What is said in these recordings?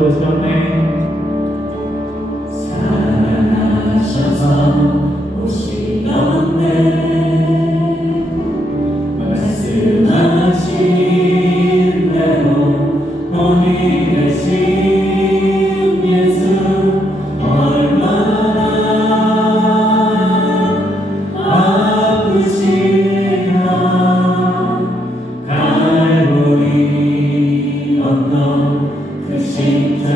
사랑하셔서 오셨네. 사랑하셔서 오시었네. 말씀하신 대로 본이 되신 예수 얼마나 아프시나. 갈보리 언덕 그 십자가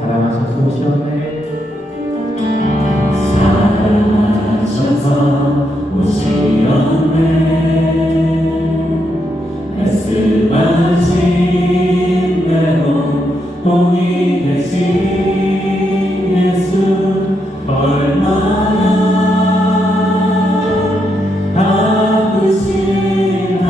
사랑하셔서 오셨네. 사랑하셔서 오시었네. 말씀하신 대로 본이 되신 예수 얼마나 아프시나.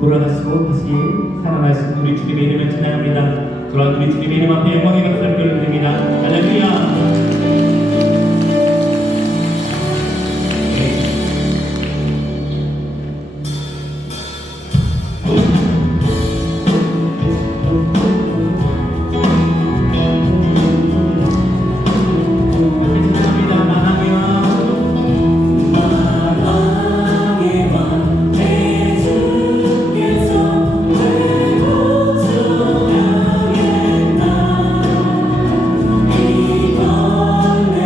돌아가시고 다시 살아나신 우리 주님의 이름을 찬양합니다. 돌아온 우리 주님의 이름 앞에 영광의 박수를 올려드립니다. 할렐루야. 찬양합니다. 만왕의 왕. 만왕의 왕 예수께서 외고서 향했나 이번에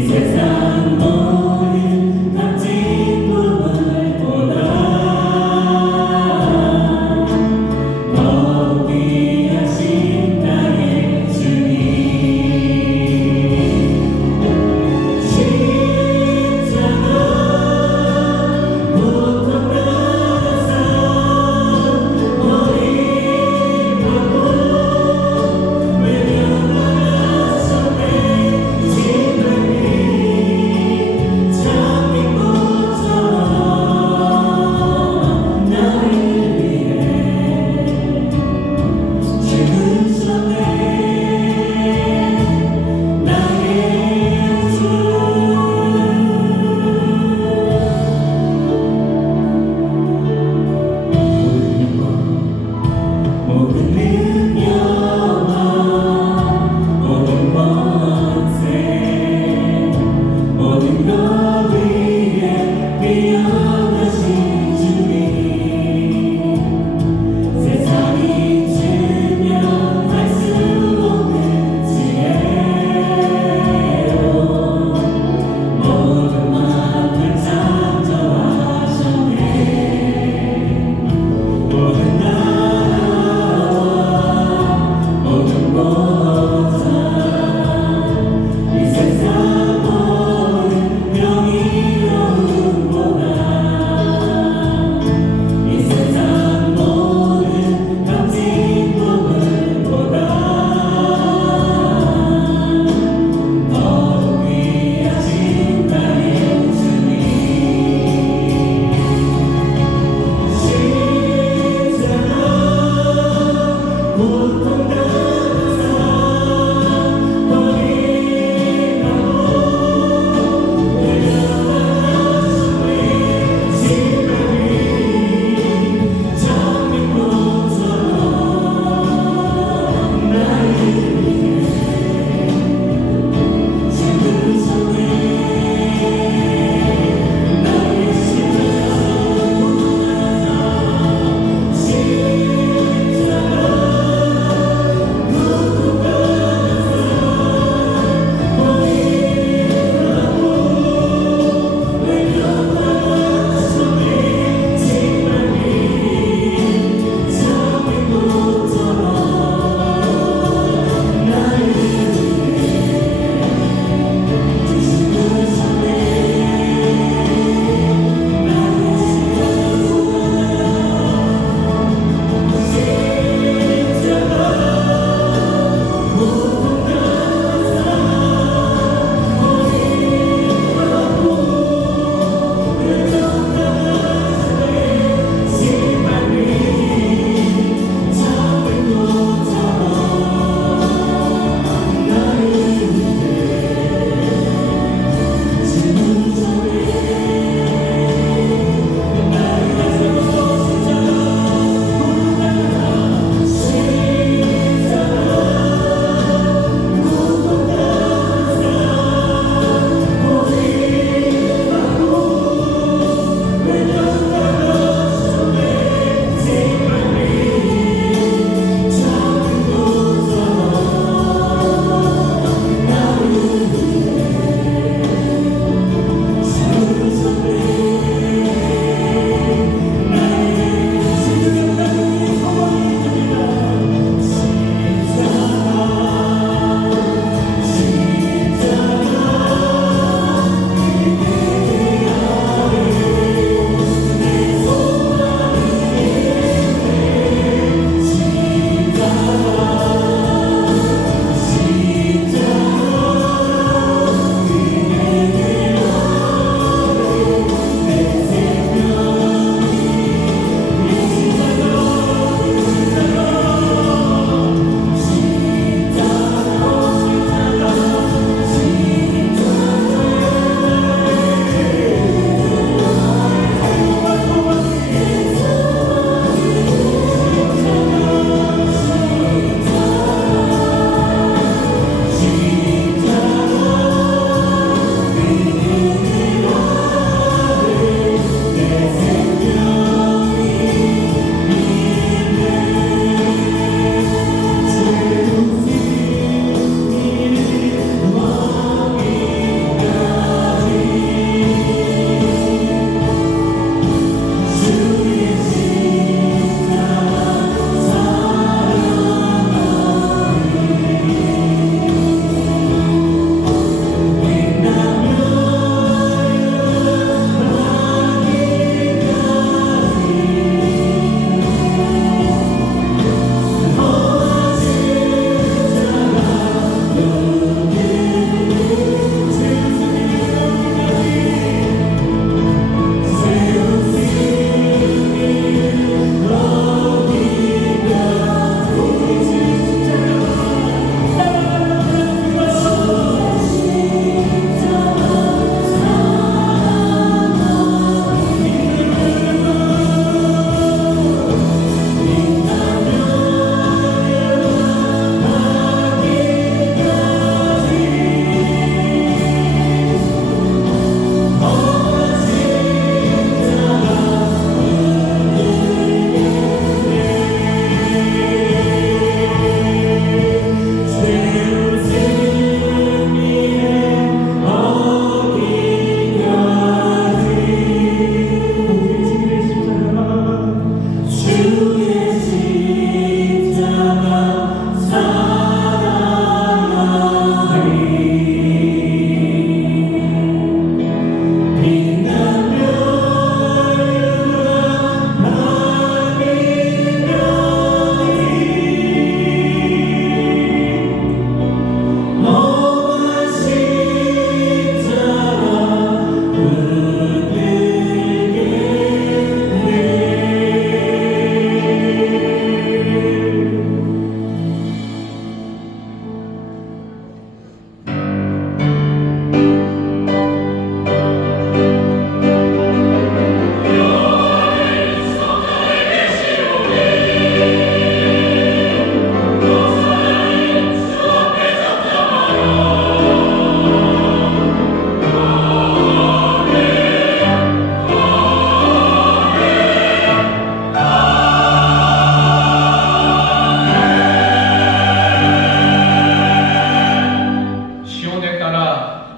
세상 모든 값진 부활보다 더 귀하신 나의 주님 십자가 고통 받아서 버림받고 외면하셨네.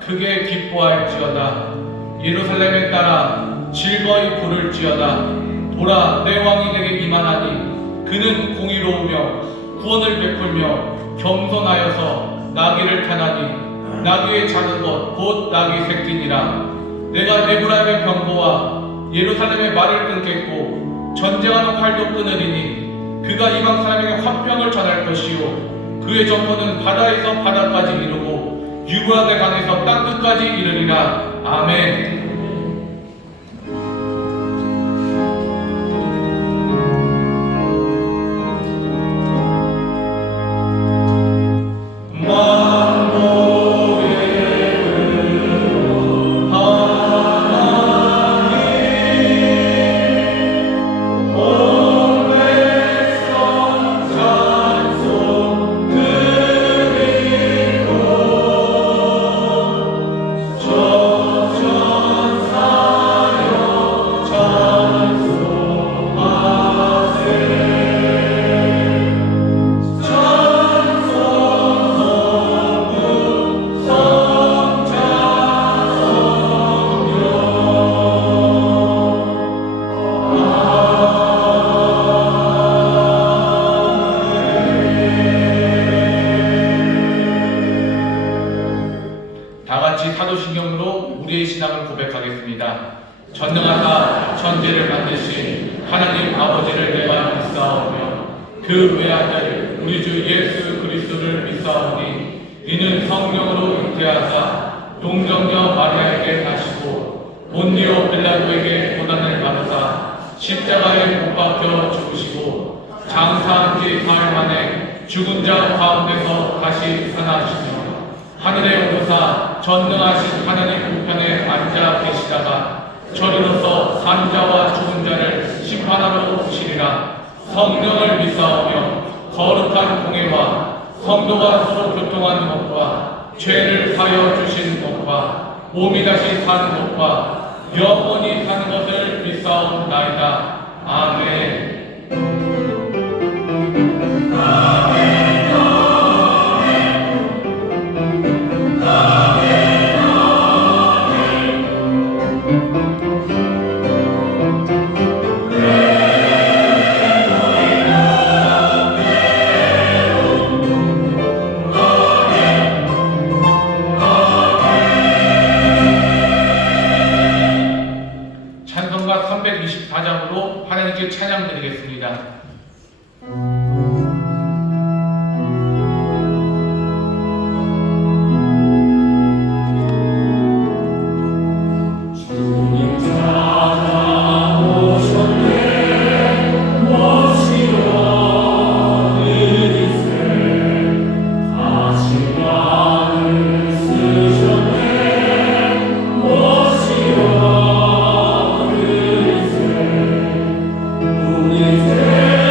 크게 기뻐할지어다. 예루살렘에 따라 즐거이 부를지어다. 보라, 내 왕이 내게 임하나니 그는 공의로우며 구원을 베풀며 겸손하여서 나귀를 타나니 나귀의 작은 것 곧 나귀 새끼니라. 내가 에브라임의 병거와 예루살렘의 말을 끊겠고 전쟁하는 활도 끊으리니 그가 이방 사람에게 화평을 전할 것이요 그의 전포는 바다에서 바다까지 이르고 유브라데 강에서 땅끝까지 이르리라. 아멘. 사도신경으로 우리의 신앙을 고백하겠습니다. 전능하사 천지를 만드신 하나님 아버지를 내가 믿사오며 그 외아들 우리 주 예수 그리스도를 믿사오니 이는 성령으로 잉태하사 동정녀 마리아에게 나시고 본디오 빌라도에게 고난을 받으사 십자가에 못 박혀 죽으시고 장사한 지 사흘 만에 죽은 자 가운데서 다시 살아나시며 하늘에 오르사 전능하신 하나님 우편에 앉아 계시다가 저리로서 산자와 죽은 자를 심판하러 오시리라. 성령을 믿사오며 거룩한 공예와 성도가 서로 교통하는 것과 죄를 사여 주신 것과 몸이 다시 사는 것과 영원히 사는 것을 믿사옵나이다. 아멘. 찬송가 324장으로 하나님께 찬양 드리겠습니다. Yeah.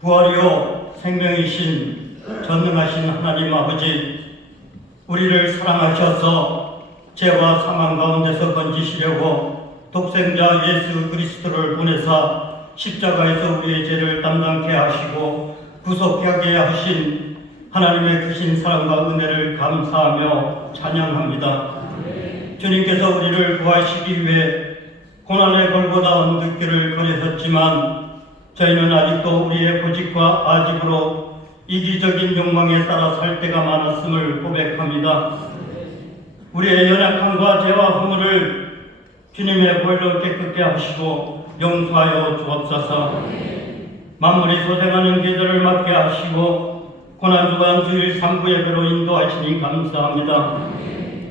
부활이요 생명이신 전능하신 하나님 아버지, 우리를 사랑하셔서 죄와 사망 가운데서 건지시려고 독생자 예수 그리스도를 보내사 십자가에서 우리의 죄를 담당케 하시고 구속하게 하신 하나님의 크신 사랑과 은혜를 감사하며 찬양합니다. 주님께서 우리를 구하시기 위해 고난의 골고다 언덕길을 걸으셨지만 저희는 아직도 우리의 고집과 아집으로 이기적인 욕망에 따라 살 때가 많았음을 고백합니다. 우리의 연약함과 죄와 허물을 주님의 보혈로 깨끗게 하시고 용서하여 주옵소서. 만물이 소생하는 계절을 맞게 하시고 고난주간 주일 3부 예배로 인도하시니 감사합니다.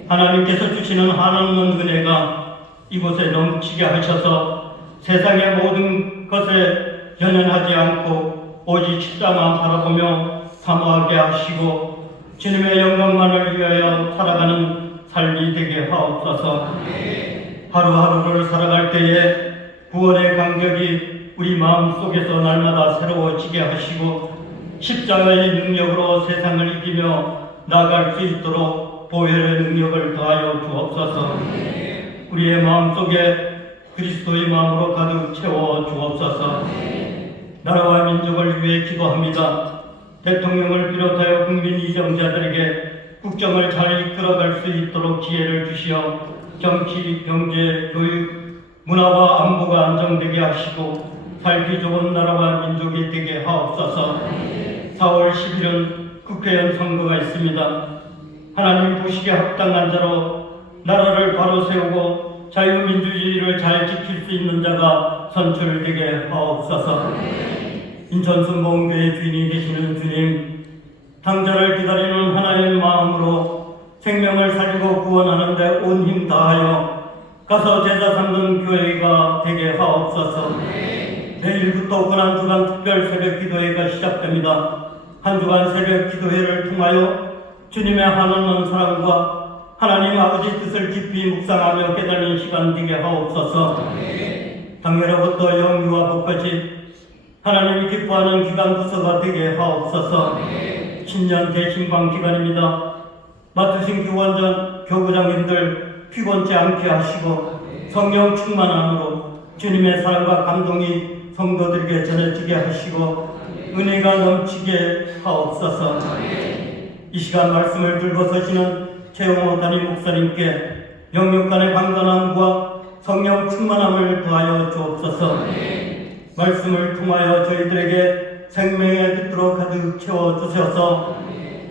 하나님께서 주시는 한없는 은혜가 이곳에 넘치게 하셔서 세상의 모든 것에 연연하지 않고 오직 십자만 바라보며 사모하게 하시고 주님의 영광만을 위하여 살아가는 삶이 되게 하옵소서. 하루하루를 살아갈 때에 구원의 감격이 우리 마음속에서 날마다 새로워지게 하시고 십자가의 능력으로 세상을 이기며 나아갈 수 있도록 보혈의 능력을 더하여 주옵소서. 우리의 마음속에 그리스도의 마음으로 가득 채워 주옵소서. 나라와 민족을 위해 기도합니다. 대통령을 비롯하여 국민 이정자들에게 국정을 잘 이끌어갈 수 있도록 지혜를 주시어 정치, 경제, 교육, 문화와 안보가 안정되게 하시고 살기 좋은 나라와 민족이 되게 하옵소서. 4월 10일은 국회의원 선거가 있습니다. 하나님 보시기에 합당한 자로 나라를 바로 세우고 자유민주주의를 잘 지킬 수 있는 자가 선출되게 하옵소서. 인천순복음교회 주인이 되시는 주님, 당자를 기다리는 하나의 마음으로 생명을 살리고 구원하는데 온 힘 다하여 가서 제사 삼는 교회가 되게 하옵소서. 내일부터 고난주간 특별 새벽 기도회가 시작됩니다. 한 주간 새벽 기도회를 통하여 주님의 한없는 사랑과 하나님 아버지 뜻을 깊이 묵상하며 깨닫는 시간 되게 하옵소서. 당회로부터 영유아 복까지 하나님이 기뻐하는 기간 부서가 되게 하옵소서. 신년 대신방 기간입니다. 맡으신 교원전 교구장님들 피곤치 않게 하시고 성령 충만함으로 주님의 사랑과 감동이 성도들에게 전해지게 하시고 은혜가 넘치게 하옵소서. 이 시간 말씀을 들고 서시는 최용호 담임 목사님께 영육간의 강건함과 성령 충만함을 더하여 주옵소서. 말씀을 통하여 저희들에게 생명의 빛으로 가득 채워주셔서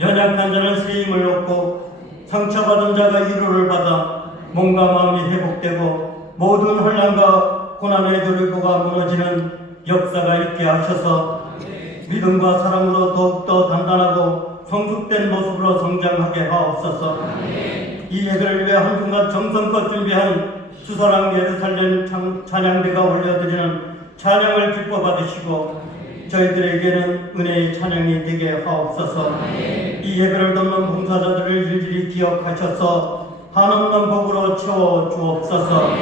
연약한 자는 세임을 얻고 상처받은 자가 위로를 받아 몸과 마음이 회복되고 모든 혼란과 고난의 교류가 무너지는 역사가 있게 하셔서 믿음과 사랑으로 더욱더 단단하고 성숙된 모습으로 성장하게 하옵소서. 이 예배를 위해 한 주간 정성껏 준비한 주사랑 예루살렘 찬양대가 올려드리는 찬양을 기뻐 받으시고 저희들에게는 은혜의 찬양이 되게 하옵소서. 이 예배를 돕는 봉사자들을 일일이 기억하셔서 한없는 복으로 채워 주옵소서.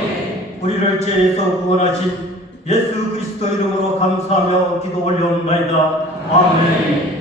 우리를 죄에서 구원하신 예수 그리스도 이름으로 감사하며 기도 올려옵나이다. 아멘.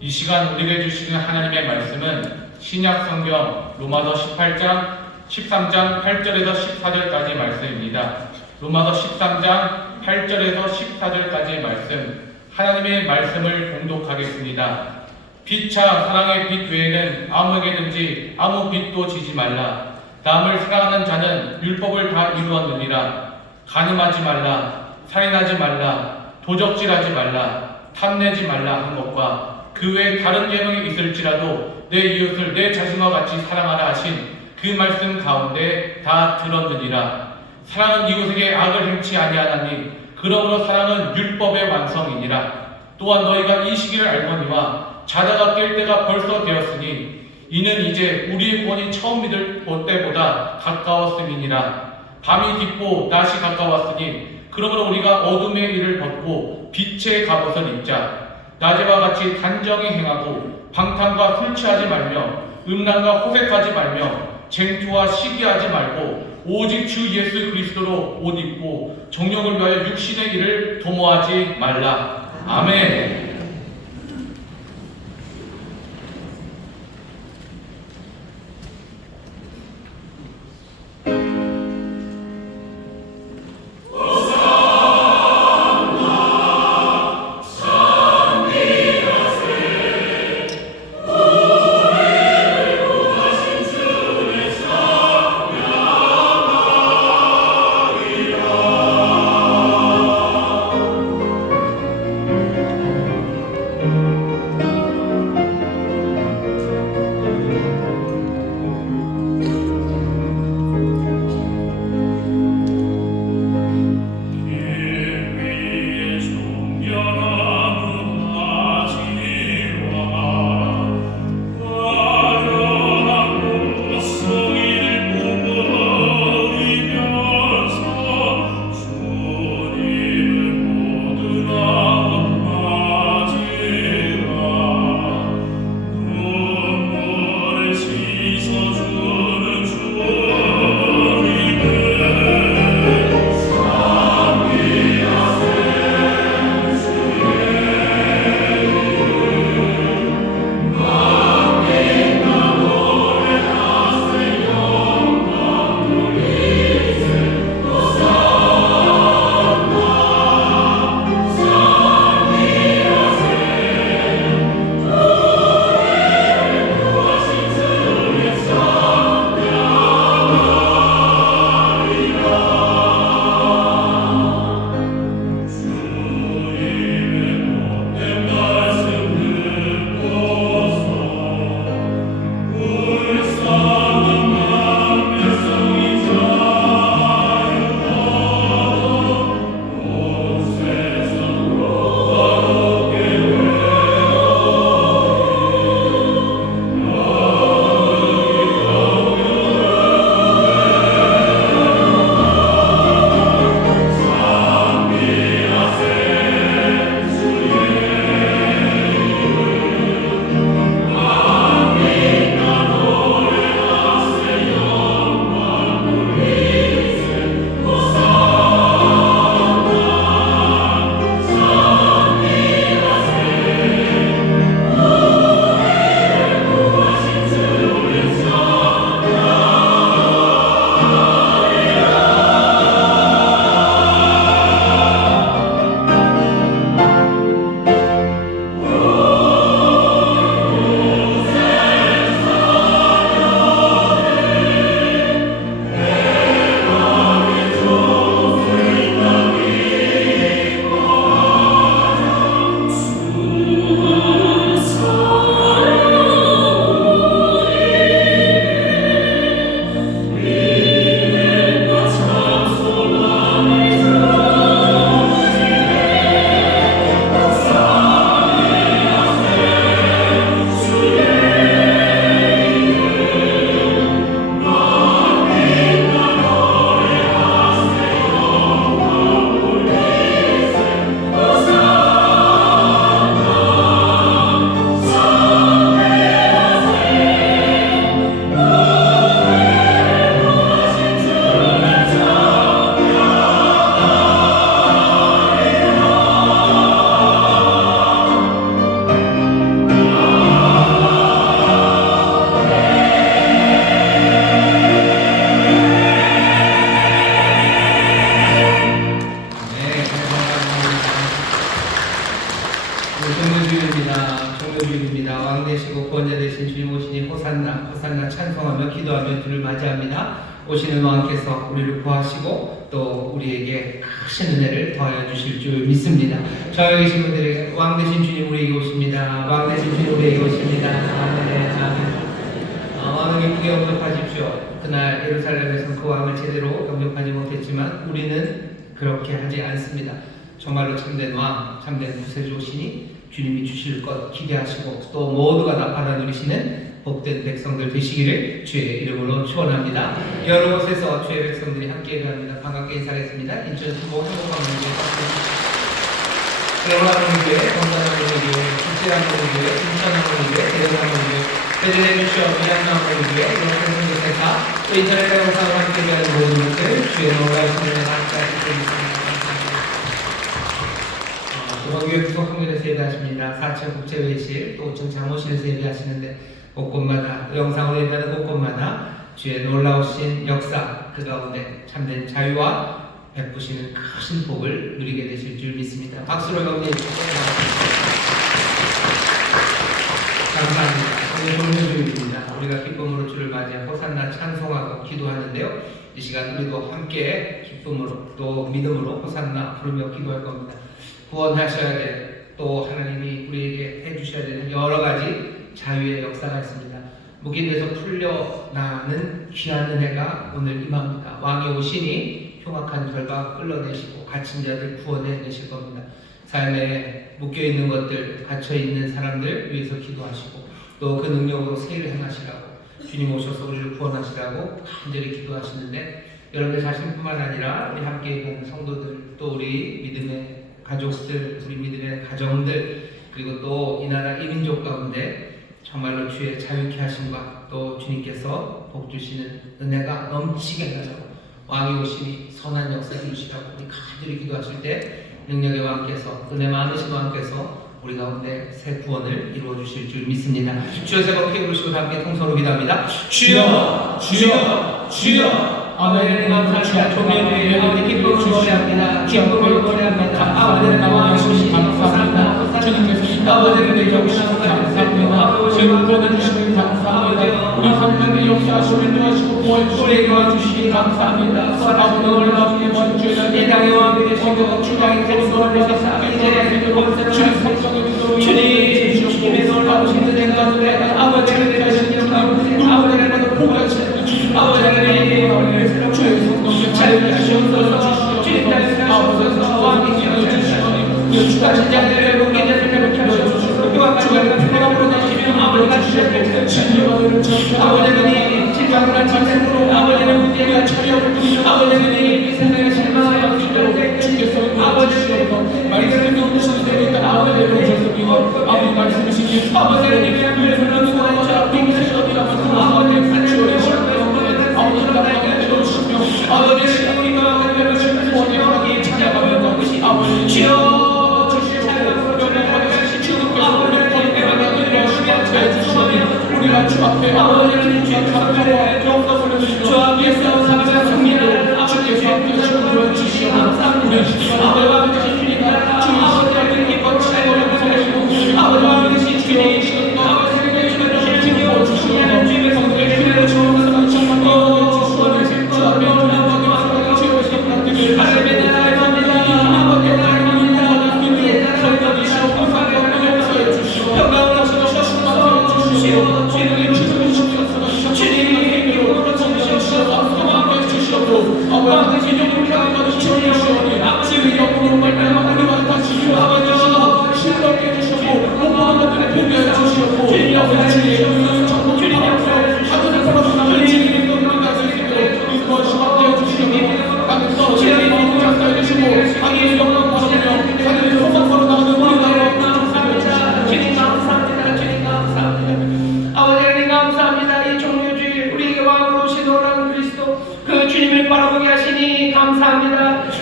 이 시간 우리에게 주시는 하나님의 말씀은 신약 성경 로마서 18장 13장 8절에서 14절까지 말씀입니다. 로마서 13장 8절에서 14절까지의 말씀, 하나님의 말씀을 봉독하겠습니다. 빛차 사랑의 빛 외에는 아무에게든지 아무 빛도 지지 말라. 남을 사랑하는 자는 율법을 다 이루었느니라. 간음하지 말라, 살인하지 말라, 도적질하지 말라, 탐내지 말라 한 것과 그 외에 다른 계명이 있을지라도 내 이웃을 내 자신과 같이 사랑하라 하신 그 말씀 가운데 다 들었느니라. 사랑은 이웃에게 악을 행치 아니하나니 그러므로 사랑은 율법의 완성이니라. 또한 너희가 이 시기를 알거니와 자다가 깰 때가 벌써 되었으니 이는 이제 우리의 구원이 처음 믿을 때보다 가까웠음이니라. 밤이 깊고 낮이 가까웠으니 그러므로 우리가 어둠의 일을 벗고 빛의 갑옷을 입자. 낮에와 같이 단정히 행하고 방탕과 술 취하지 말며 음란과 호색하지 말며 쟁투와 시기하지 말고 오직 주 예수 그리스도로 옷 입고 정욕을 위하여 육신의 일을 도모하지 말라. 아멘. 기도하며 주를 맞이합니다. 오시는 왕께서 우리를 구하시고 또 우리에게 크신 은혜를 더하여 주실 줄 믿습니다. 저 여기 계신 분들에게 왕 되신 주님 우리에게 오십니다. 왕 되신 주님 우리에게 오십니다. 아멘. 왕을 기쁘게 영접하십시오. 그날 예루살렘에서 그 왕을 제대로 영접하지 못했지만 우리는 그렇게 하지 않습니다. 정말로 참된 왕, 참된 구세주시니 주님이 주실 것 기대하시고 또 모두가 나팔을 누리시는 복된 백성들 되시기를 주의 이름으로 축원합니다. 여러 곳에서 주의 백성들이 함께 예배합니다. 반갑게 인사하겠습니다. 인천 수보 행복광명교회 대원학원교회, 건강학원교회, 국제학원교회, 인천학원교회, 대원학원교회, 베들레헴시오 미얀마학원교회, 이렇게 또 인터넷 영상을 함께 예배하는 모든 분들 주의 놀라우신 은혜가 함께하실 수 있습니다. 교회 구석학년에서 예배하십니다. 4층 국제회의실, 또 5층 장모실에서 예배하시는데 곳곳마다, 영상으로 예배하는 곳곳마다 주의 놀라우신 역사, 그 가운데 참된 자유와 베푸시는 크신 복을 누리게 되실 줄 믿습니다. 박수로 격려해 주시기 감사합니다. 오늘 종료주일입니다. 우리가 기쁨으로 주를 맞이해 호산나 찬송하고 기도하는데요. 이 시간 우리도 함께 기쁨으로 또 믿음으로 호산나 부르며 기도할 겁니다. 구원하셔야 될 또 하나님이 우리에게 해주셔야 되는 여러 가지 자유의 역사가 있습니다. 묵인돼서 풀려나는 귀한 은혜가 오늘 임합니다. 왕이 오시니 흉악한 결과 끌어내시고 갇힌 자들 구원해내실 겁니다. 삶에 묶여있는 것들, 갇혀있는 사람들 위해서 기도하시고 또 그 능력으로 세일을 행하시라고 주님 오셔서 우리를 구원하시라고 간절히 기도하시는데 여러분들 자신뿐만 아니라 우리 함께 있는 성도들 또 우리 믿음의 가족들, 우리 믿음의 가정들 그리고 또 이 나라 이민족 가운데 정말로 주의 자유케 하심과 또 주님께서 복 주시는 은혜가 넘치게 하려고 왕이 오시니 선한 역사를 이루시라고 우리 간절히 기도하실 때 능력의 왕께서 은혜 많으신 왕께서 우리 가운데 새 구원을 이루어 주실 줄 믿습니다. 주여 세 번 크게 부르시고 함께 통성으로 기도합니다. 주여 주여 주여 아버지를 감사합니다. 종교주의 아버지 기쁨을 노래합니다. 기쁨을 노래합니다. 아버지를 나와 주시니 감사합니다. 주님께서 아버지를 감사합니다. 저희를 구원해주시니 감사합니다. 우리 삶의 역사하시고 도와주시고 보호해주시고 도와주시니 감사합니다. 아버지 오늘 나중에 먼저는 이 땅의 왕이 되시고 주당이 되시고 주님 성령의 주님 주님의 놀라우신 은혜 가운데 아버지를 대하시니 아버지를 보호하시니 아버지를 주의 성령의 자유를 하시옵소서. 주님 자유를 하시옵소서. 왕이 되어주시니 주가신 자들을 목에 자들을 켜주시옵소서. 또한 주가 평강으로 되시며 아버지가 주시옵소서. 진리와 전체 아버지는 지방을 전체로 아버지는 문제가 차려올 뿐이요 아버지는 이 세상에 실망하여 주께서 아버지는 말씀을 누르시는 데니까 아버지를 오셨습니다. 아버지 말씀이시니 아버지는 이 땅을 불러주고 자 빙세시옵소서. 아버지는 산주를 아버지는 우리가 하나님을 원하기 찾아가며 것이 아버지 주여 주시의 자유를 부려내시 주님께서 우리를 건강하게 하시며 우리가 주 앞에 아버지를 주의 감사에 영광 올려주시고 주 앞에서 사랑과 승리를 아버지께 주여 주시오. 감사합니다. 아버지와 같이 주님 나라 주의 기뻐 차고를 보내시고 아버지와 같이 주님 아버지를 주님을 주시고 주시는 주님의 성도를 주님을 주옵소서.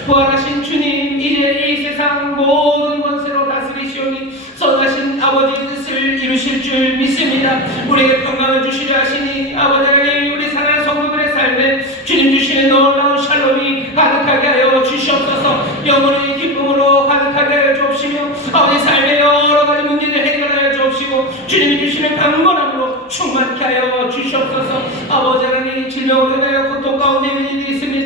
부활하신 주님 이제 이 세상 모든 권세로 다스리시오니 선하신 아버지의 뜻을 이루실 줄 믿습니다. 우리에게 평강을 주시려 하시니 아버지 하나님 우리 사랑하는 성도들의 삶에 주님 주시는 놀라운 샬롬이 가득하게 하여 주시옵소서. 영원의 기쁨으로 가득하게 하여 주옵시며 아버지 삶의 여러 가지 문제를 해결하여 주옵시고 주님이 주시는 강건함으로 충만케 하여 주시옵소서. 아버지 하나님 질병으로 인하여 고통 가운데 있는 일이 있습니다.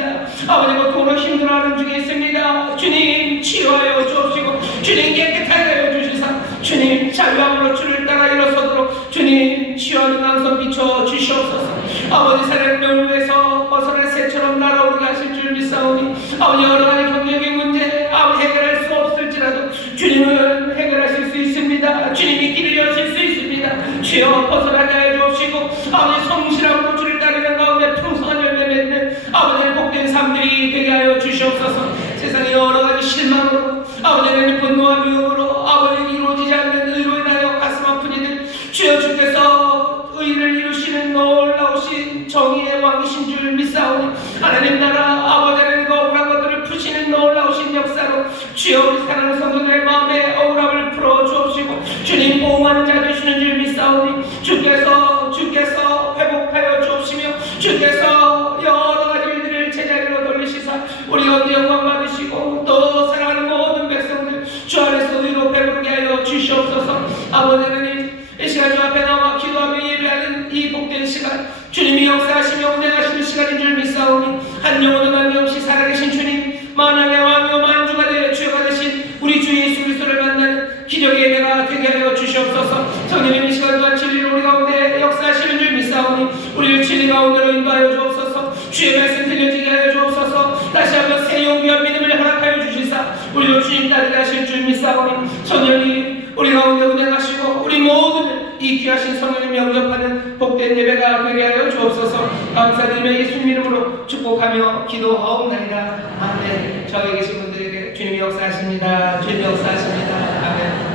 아버지 고통으로 힘들어하는 중에 있습니다. 주님 치유하여 주옵시고 주님 깨끗하게 하여 주시사 주님 자유함으로 주를 따라 일어서도록 주님 주여 능함서 비춰 주시옵소서. 아버지 사랑을 위해서 벗어난 새처럼 날아오르게 하실 줄 믿사오니 아버지 여러 가지 경제적인 문제 아버지 해결할 수 없을지라도 주님은 해결하실 수 있습니다. 주님이 길을 여실 수 있습니다. 주여 벗어나게 하여 주옵시고 아버지 성실함으로 주를 따르는 가운데 풍성한 열매 맺는 아버지의 복된 삶들이 되게 하여 주시옵소서. 세상의 여러 가지 실망으로 아버지는 분노와 미움으로 아버지 이루어지지 않는 의로 인하여 가슴 아픈 이들 주여 주께서 의를 이루시는 놀라우신 정의의 왕이신 줄 믿사오니 하나님 나라 아버지 하나님 억울한 것들을 푸시는 놀라우신 역사로 주여 우리 사랑하는 성도들의 마음에 억울함을 풀어 주옵시고 주님 보호하는 자 되시는 줄 믿사오니 주께서 회복하여 주옵시며 주께서 여러 가지 일들을 제자리로 돌리시사 우리 가운데 영광 받으시고 또 사랑하는 모든 백성들 주 안에서 의로 배부르게 하여 주시옵소서. 아버지 하나님 이 시간 주 앞에 나와 기도하며 예배하는 이 복된 시간 주님이 역사하시며 운행하시는 시간인 줄 믿사오니 한 영혼도 남김없이 살아계신 주님 만왕의 왕이요 만주가 되어 주여가 되신 우리 주 예수 그리스도를 만나는 기적의 예배가 되게 하여 주시옵소서. 성령님 이 시간 또한 진리를 우리 가운데 역사하시는 줄 믿사오니 우리를 진리 가운데로 인도하여 주옵소서. 주의 말씀 들려지게 하여 주옵소서. 다시 한번 새 용기와 믿음을 허락하여 주시사 우리로 주님 따르게 하실 줄 믿사오니 성령님 우리 가운데 운행하시고 우리 모두는 이 귀하신 성령님 영접하는 복된 예배가 되게 하여 주옵소서. 감사드리며 예수님 이름으로 축복하며 기도하옵나이다. 아멘. 저기 계신 분들에게 주님이 역사하십니다. 주님이 역사하십니다. 아멘.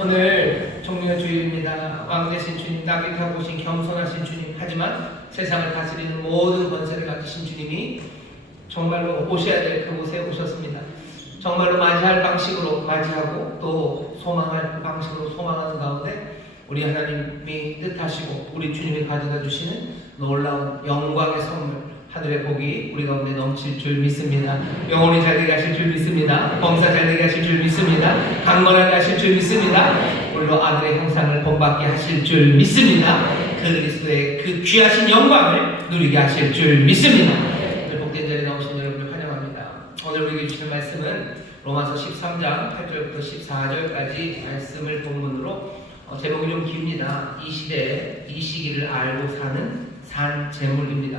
오늘 종려주일입니다. 왕 되신 주님, 나귀타고 오신 겸손하신 주님, 하지만 세상을 다스리는 모든 권세를 가지신 주님이 정말로 오셔야 될 그곳에 오셨습니다. 정말로 맞이할 방식으로 맞이하고 또 소망할 방식으로 소망하는 가운데 우리 하나님이 뜻하시고 우리 주님이 가져다 주시는 놀라운 영광의 선물 하늘의 복이 우리 가운데 넘칠 줄 믿습니다. 영혼이 잘되게 하실 줄 믿습니다. 범사 잘되게 하실 줄 믿습니다. 강건하게 하실 줄 믿습니다. 우리로 아들의 형상을 본받게 하실 줄 믿습니다. 그리스도의 그 귀하신 영광을 누리게 하실 줄 믿습니다. 오늘 복된 자리에 나오신 여러분을 환영합니다. 오늘 우리에게 주시는 말씀은 로마서 13장 8절부터 14절까지 말씀을 본문으로 제목이 좀 깁니다. 이 시대에 이 시기를 알고 사는 산 제물입니다.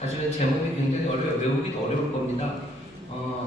사실은 제목이 굉장히 어려워요. 외우기도 어려울 겁니다.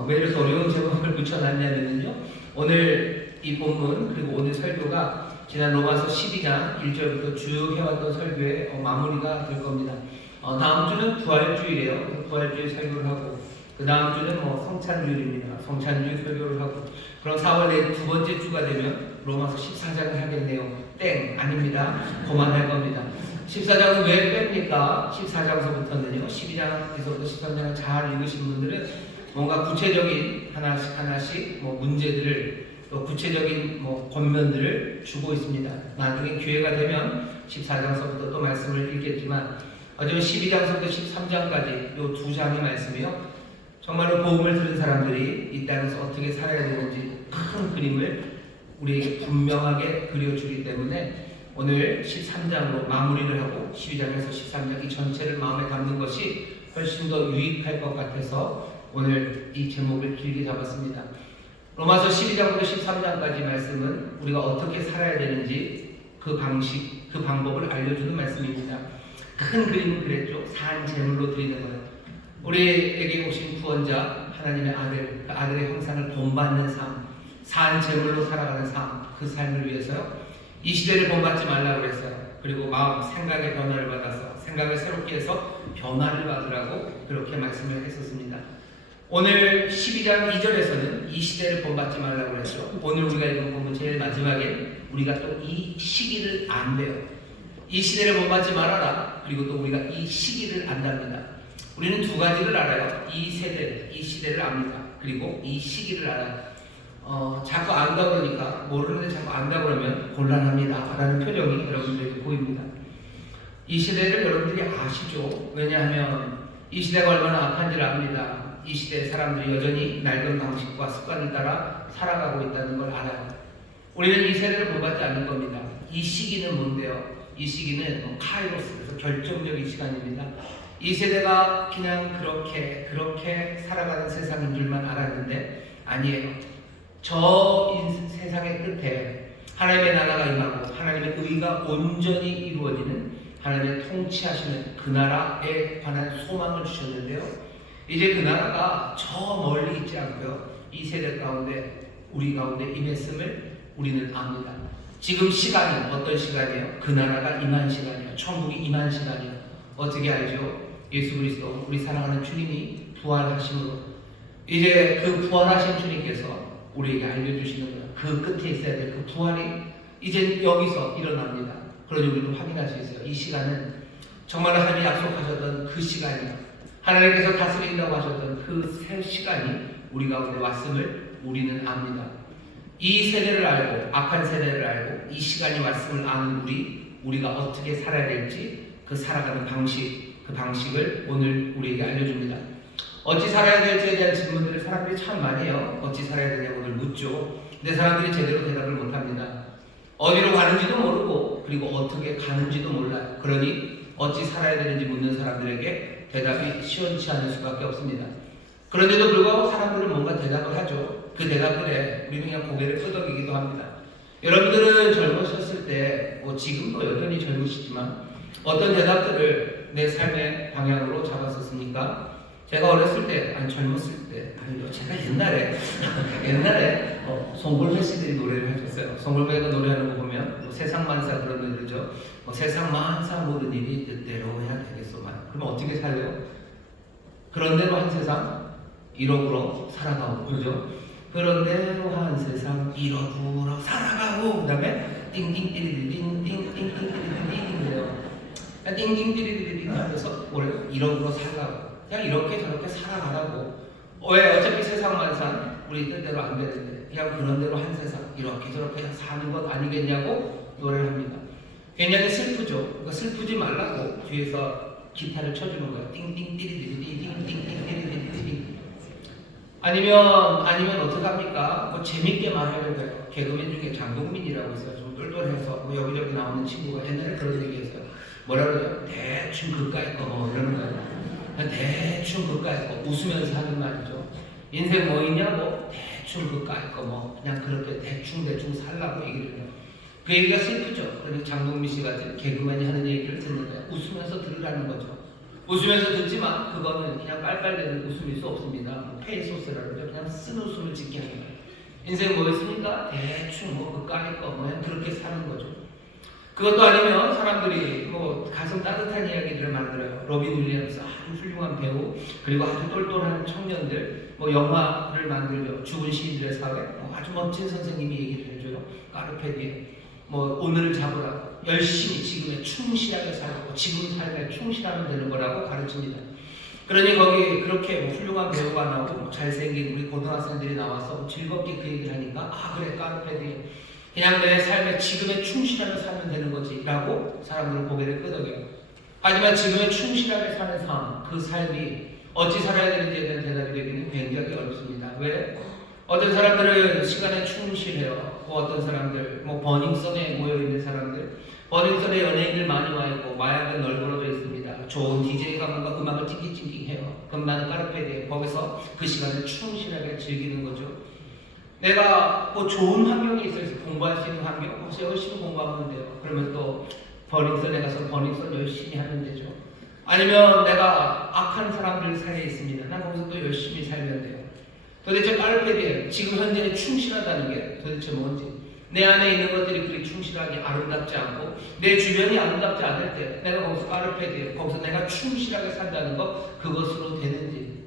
왜 이렇게 어려운 제목을 붙여놨냐면요, 오늘 이 본문 그리고 오늘 설교가 지난 로마서 12장 1절부터 쭉 해왔던 설교의 마무리가 될 겁니다. 다음 주는 부활주일이에요. 부활주일 설교를 하고 그 다음 주는 성찬주일입니다. 성찬주일 설교를 하고 그럼 4월에 두 번째 주가 되면 로마서 14장을 하겠네요. 땡! 아닙니다. 그만할 겁니다. 14장은 왜 뺍니까? 14장서부터는요 12장에서부터 13장을 잘 읽으신 분들은 뭔가 구체적인 하나씩 문제들을 또 구체적인 권면들을 주고 있습니다. 나중에 기회가 되면 14장서부터 또 말씀을 읽겠지만 어제는 12장서부터 13장까지 이 두 장의 말씀이요 정말로 복음을 들은 사람들이 이 땅에서 어떻게 살아야 되는지 큰 그림을 우리에게 분명하게 그려주기 때문에 오늘 13장으로 마무리를 하고 12장에서 13장 이 전체를 마음에 담는 것이 훨씬 더 유익할 것 같아서 오늘 이 제목을 길게 잡았습니다. 로마서 12장부터 13장까지 말씀은 우리가 어떻게 살아야 되는지 그 방식, 그 방법을 알려주는 말씀입니다. 큰 그림은 그랬죠. 산 제물로 드리는 거예요. 우리에게 오신 구원자 하나님의 아들, 그 아들의 형상을 본받는 삶, 산 제물로 살아가는 삶, 그 삶을 위해서요 이 시대를 본받지 말라고 그랬어요. 그리고 마음, 생각의 변화를 받아서 생각을 새롭게 해서 변화를 받으라고 그렇게 말씀을 했었습니다. 오늘 12장 2절에서는 이 시대를 본받지 말라고 그랬죠. 오늘 우리가 읽은 부분 제일 마지막에 우리가 또 이 시기를 안돼요. 이 시대를 본받지 말아라. 그리고 또 우리가 이 시기를 안답니다. 우리는 두 가지를 알아요. 이 세대를, 이 시대를 압니다. 그리고 이 시기를 알아요. 자꾸 안다 그러니까 모르는데 자꾸 안다 그러면 곤란합니다 라는 표정이 여러분들에게 보입니다. 이 시대를 여러분들이 아시죠? 왜냐하면 이 시대가 얼마나 악한지를 압니다. 이 시대의 사람들이 여전히 낡은 방식과 습관을 따라 살아가고 있다는 걸 알아요. 우리는 이 세대를 본받지 않는 겁니다. 이 시기는 뭔데요? 이 시기는 카이로스, 그래서 결정적인 시간입니다. 이 세대가 그냥 그렇게 살아가는 세상인 줄만 알았는데 아니에요. 세상의 끝에 하나님의 나라가 임하고 하나님의 의가 온전히 이루어지는 하나님의 통치하시는 그 나라에 관한 소망을 주셨는데요. 이제 그 나라가 저 멀리 있지 않고요. 이 세대 가운데 우리 가운데 임했음을 우리는 압니다. 지금 시간은 어떤 시간이에요? 그 나라가 임한 시간이에요. 천국이 임한 시간이에요. 어떻게 알죠? 예수 그리스도 우리 사랑하는 주님이 부활하심으로 이제 그 부활하신 주님께서 우리에게 알려주시는 거예요. 그 끝에 있어야 될 그 부활이 이제 여기서 일어납니다. 그러니 우리도 확인할 수 있어요. 이 시간은 정말 하나님이 약속하셨던 그 시간이에요. 하나님께서 다스린다고 하셨던 그 새 시간이 우리 가운데 왔음을 우리는 압니다. 이 세대를 알고 악한 세대를 알고 이 시간이 왔음을 아는 우리가 어떻게 살아야 될지 그 살아가는 방식, 그 방식을 오늘 우리에게 알려줍니다. 어찌 살아야 될지에 대한 질문들을 사람들이 참 많이 해요. 어찌 살아야 되냐고 늘 묻죠. 근데 사람들이 제대로 대답을 못합니다. 어디로 가는지도 모르고 그리고 어떻게 가는지도 몰라요. 그러니 어찌 살아야 되는지 묻는 사람들에게 대답이 시원치 않을 수밖에 없습니다. 그런데도 불구하고 사람들은 뭔가 대답을 하죠. 그 대답들에 우리는 그냥 고개를 끄덕이기도 합니다. 여러분들은 젊으셨을 때 지금도 여전히 젊으시지만 어떤 대답들을 내 삶의 방향으로 잡았었습니까? 제가 어렸을 때, 아니 젊었을 때, 아니요 제가 옛날에 송골매 씨들이 노래를 하셨어요. 송골매가 노래하는 거 보면 세상만사 그런 노래죠. 세상만사 모든 일이 뜻대로 해야 되겠소만. 그럼 어떻게 살래요? 그런 대로 한 세상 1억으로 살아가고 그러죠. 그런 대로 한 세상 1억으로 살아가고 그 다음에 띵띵띠리디띵띵띵띵띵띵띵 그래요. 띵띵띠리디띵 하면서 올해 1억으로 살라고 그냥 이렇게 저렇게 살아가라고. 왜? 어차피 세상만산 우리 뜻대로 안 되는데 그냥 그런 대로 한 세상 이렇게 저렇게 사는 것 아니겠냐고 노래를 합니다. 굉장히 슬프죠. 그러니까 슬프지 말라고 뒤에서 기타를 쳐주는 거예요. 띵띵띠리디띵띵띵띵띵띵. 아니면 어떡합니까? 재밌게 말하려고 해요. 개그맨 중에 장동민이라고 있어요. 좀 똘똘해서 여기저기 나오는 친구가 옛날에 그런 얘기했어요. 뭐라 그러죠? 대충 그까이 거 이러는 거예요. 대충 그까이 거 웃으면서 하는 말이죠. 인생 뭐 있냐고 대충 그까이 거 그냥 그렇게 대충 살라고 얘기를 해요. 그 얘기가 슬프죠. 그러니 장동민 씨 같은 개그맨이 하는 얘기를 듣는 거예요. 웃으면서 들으라는 거죠. 웃으면서 듣지만 그거는 그냥 빨빨대는 웃음일 수 없습니다. 페이소스라 그러죠. 그냥 쓴 웃음을 짓게 하는 거예요. 인생 뭐 있습니까? 대충 그까이 거 그냥 그렇게 사는 거죠. 그것도 아니면 사람들이 가슴 따뜻한 이야기들을 만들어요. 로빈 윌리엄스 아주 훌륭한 배우 그리고 아주 똘똘한 청년들 영화를 만들죠. 죽은 시인들의 사회 아주 멋진 선생님이 얘기를 해줘요. 까르페디에 오늘을 잡으라고 열심히 지금에 충실하게 살고 지금 삶에 충실하면 되는 거라고 가르칩니다. 그러니 거기 그렇게 훌륭한 배우가 나오고 잘생긴 우리 고등학생들이 나와서 즐겁게 그 얘기를 하니까 그래 까르페디에 그냥 내 삶에 지금에 충실하게 살면 되는 거지 라고 사람들은 고개를 끄덕여요. 하지만 지금에 충실하게 사는 삶, 그 삶이 어찌 살아야 되는지에 대한 대답이 되기는 굉장히 어렵습니다. 왜? 어떤 사람들은 시간에 충실해요. 어떤 사람들, 버닝썬에 모여있는 사람들, 버닝썬에 연예인들 많이 와있고 마약은 널브러져 있습니다. 좋은 DJ가 뭔가 음악을 찡기찡기해요. 그럼 나는 까르페디에 거기서 그 시간을 충실하게 즐기는 거죠. 내가 좋은 환경이 있어서 공부할 수 있는 환경, 혹시 열심히 공부하면 돼요. 그러면 또 버닝썬에 가서 버닝썬 열심히 하면 되죠. 아니면 내가 악한 사람들 사이에 있습니다. 난 거기서 또 열심히 살면 돼요. 도대체 까르페디에 지금 현재에 충실하다는 게 도대체 뭔지, 내 안에 있는 것들이 그리 충실하게 아름답지 않고 내 주변이 아름답지 않을 때 내가 거기서 까르페디에 거기서 내가 충실하게 산다는 것, 그것으로 되는지,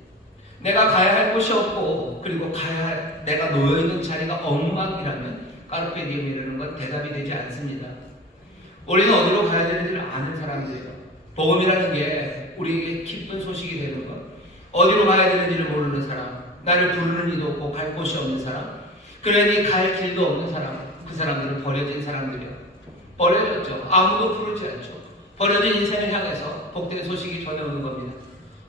내가 가야 할 곳이 없고 그리고 내가 놓여있는 자리가 엉망이라면 까르페디엠이라는 건 대답이 되지 않습니다. 우리는 어디로 가야 되는지를 아는 사람들이에요. 복음이라는 게 우리에게 기쁜 소식이 되는 것, 어디로 가야 되는지를 모르는 사람, 나를 부르는 이도 없고 갈 곳이 없는 사람, 그러니 갈 길도 없는 사람, 그 사람들은 버려진 사람들이에요. 버려졌죠. 아무도 부르지 않죠. 버려진 인생을 향해서 복된 소식이 전해오는 겁니다.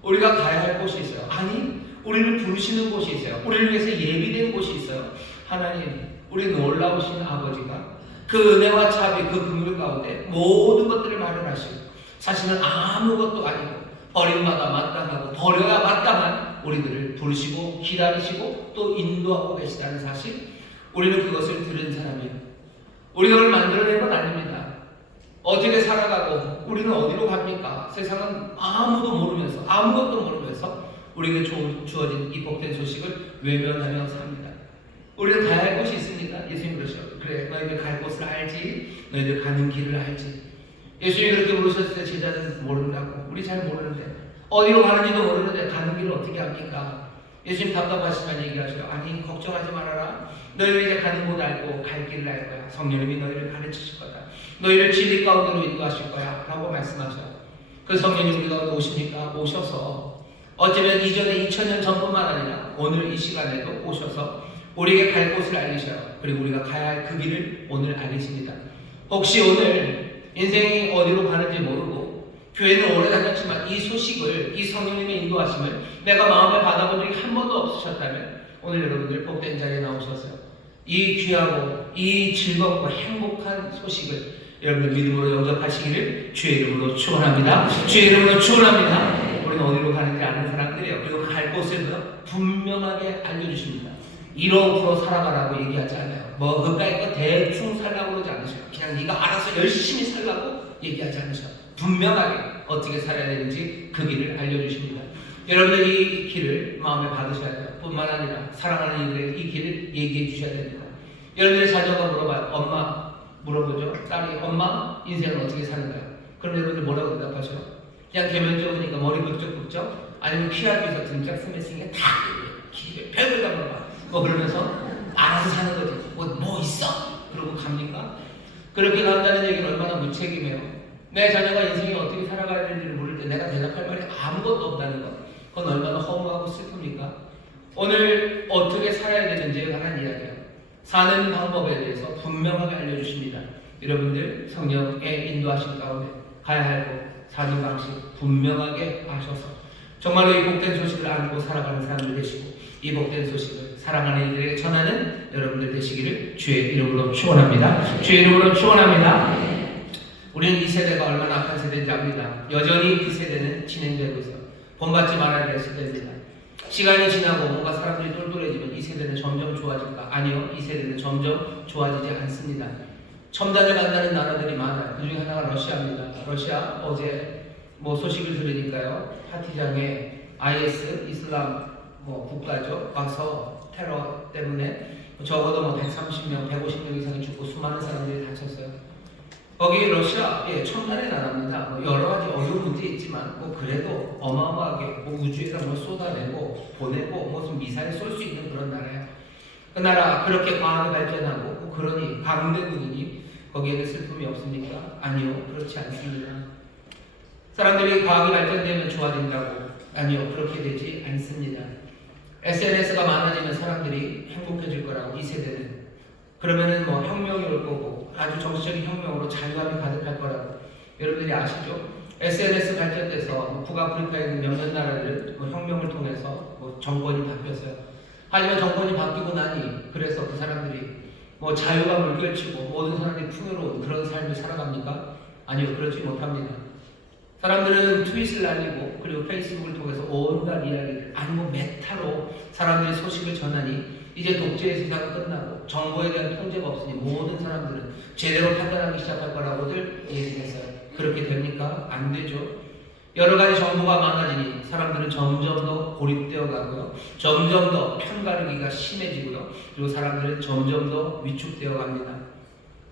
우리가 가야 할 곳이 있어요. 아니, 우리를 부르시는 곳이 있어요. 우리를 위해서 예비된 곳이 있어요. 하나님, 우리 놀라우신 아버지가 그 은혜와 자비, 그 긍휼 가운데 모든 것들을 마련하시고 사실은 아무것도 아니고 버림받아 마땅하고 버려야 마땅한 우리들을 부르시고 기다리시고 또 인도하고 계시다는 사실, 우리는 그것을 들은 사람이에요. 우리가 그걸 만들어낸 건 아닙니다. 어떻게 살아가고 우리는 어디로 갑니까? 세상은 아무도 모르면서 아무것도 모르면서 우리에게 주어진 이 복된 소식을 외면하며 삽니다. 우리는 가야 할 곳이 있습니다. 예수님 그러셔. 그래, 너희들 갈 곳을 알지, 너희들 가는 길을 알지. 예수님이 그렇게 물으셨을 때 제자들은 모른다고. 우리 잘 모르는데 어디로 가는지도 모르는데 가는 길을 어떻게 합니까? 예수님 답답하시면 얘기하셔요. 아니 걱정하지 말아라. 너희들 이제 가는 곳 알고 갈 길을 알 거야. 성령님이 너희를 가르치실 거다. 너희를 진리 가운데로 인도하실 거야 라고 말씀하셔요. 그 성령님 우리 가운데 오십니까? 오셔서 어쩌면 이전에 2000년 전뿐만 아니라 오늘 이 시간에도 오셔서 우리에게 갈 곳을 알리셔요. 그리고 우리가 가야 할 그 길을 오늘 알리십니다. 혹시 오늘 인생이 어디로 가는지 모르고 교회는 오래 다녔지만 이 소식을, 이 성령님의 인도하심을 내가 마음에 받아본 적이 한 번도 없으셨다면 오늘 여러분들 복된 자리에 나오셨어요. 이 귀하고 이 즐겁고 행복한 소식을 여러분들 믿음으로 영접하시기를 주의 이름으로 축원합니다. 주의 이름으로 축원합니다. 우리는 어디로 가는지 아는 사람들이에요. 그리고 갈 곳을 분명하게 알려주십니다. 1% 살아가라고 얘기하지 않아요. 뭐 그까이 거 대충 살라고 그러지 않으셔요. 그냥 네가 알아서 열심히 살라고 얘기하지 않으셔요. 분명하게 어떻게 살아야 되는지 그 길을 알려주십니다. 여러분들 이 길을 마음에 받으셔야 돼요. 뿐만 아니라 사랑하는 이들에게 이 길을 얘기해 주셔야 됩니다. 여러분들의 자녀가 물어봐요. 엄마 물어보죠. 딸이 엄마 인생은 어떻게 사는가요? 그럼 여러분들 뭐라고 대답하셔요? 그냥 개면적으니까 머리 긁적긁적 아니면 피하기 위해서 등짝 스매싱에 다 기계 별걸 다 물어봐. 뭐 그러면서 알아서 사는 거지. 뭐 있어? 그러고 갑니까? 그렇게 간다는 얘기는 얼마나 무책임해요. 내 자녀가 인생이 어떻게 살아가야 되는지를 모를 때 내가 대답할 말이 아무것도 없다는 것. 그건 얼마나 허무하고 슬픕니까? 오늘 어떻게 살아야 되는지에 관한 이야기예요. 사는 방법에 대해서 분명하게 알려주십니다. 여러분들 성령의 인도하신 가운데 가야 할 곳, 사는 방식 분명하게 아셔서 정말로 이 복된 소식을 알고 살아가는 사람들 되시고 이 복된 소식을 사랑하는 이들에게 전하는 여러분들 되시기를 주의 이름으로 축원합니다. 주의 이름으로 축원합니다. 우리는 이 세대가 얼마나 악한 세대인지 압니다. 여전히 그 세대는 진행되고 있어요. 본받지 말아야 될 세대입니다. 시간이 지나고 뭔가 사람들이 똘똘해지면 이 세대는 점점 좋아질까? 아니요, 이 세대는 점점 좋아지지 않습니다. 첨단을 간다는 나라들이 많아요. 그 중에 하나가 러시아입니다. 러시아 어제 뭐 소식을 들으니까요, 파티장에 IS 이슬람 국가죠. 와서 테러 때문에 적어도 130명, 150명 이상이 죽고 수많은 사람들이 다쳤어요. 거기 러시아, 첨단의 나라입니다. 여러 가지 어려운 문제 있지만 그래도 어마어마하게 우주에다 쏟아내고 보내고 무슨 미사일 쏠 수 있는 그런 나라예요. 그 나라 그렇게 과학이 발전하고 그러니 강대국이니 거기에는 슬픔이 없습니까? 아니요, 그렇지 않습니다. 사람들이 과학이 발전되면 좋아진다고? 아니요, 그렇게 되지 않습니다. SNS가 많아지면 사람들이 행복해질 거라고 이 세대는. 그러면은 혁명이 올 거고 아주 정치적인 혁명으로 자유함이 가득할 거라고 여러분들이 아시죠? SNS 발전돼서 북아프리카에 있는 몇몇 나라들은 혁명을 통해서 정권이 바뀌었어요. 하지만 정권이 바뀌고 나니 그래서 그 사람들이 자유가 물결치고 모든 사람들이 풍요로운 그런 삶을 살아갑니까? 아니요, 그렇지 못합니다. 사람들은 트윗을 날리고 그리고 페이스북을 통해서 온갖 이야기를 아니면 메타로 사람들이 소식을 전하니 이제 독재의 세상은 끝나고 정보에 대한 통제가 없으니 모든 사람들은 제대로 판단하기 시작할 거라고들 얘기했어요. 그렇게 됩니까? 안 되죠. 여러 가지 정보가 많아지니 사람들은 점점 더 고립되어 가고요. 점점 더 편가르기가 심해지고요. 그리고 사람들은 점점 더 위축되어 갑니다.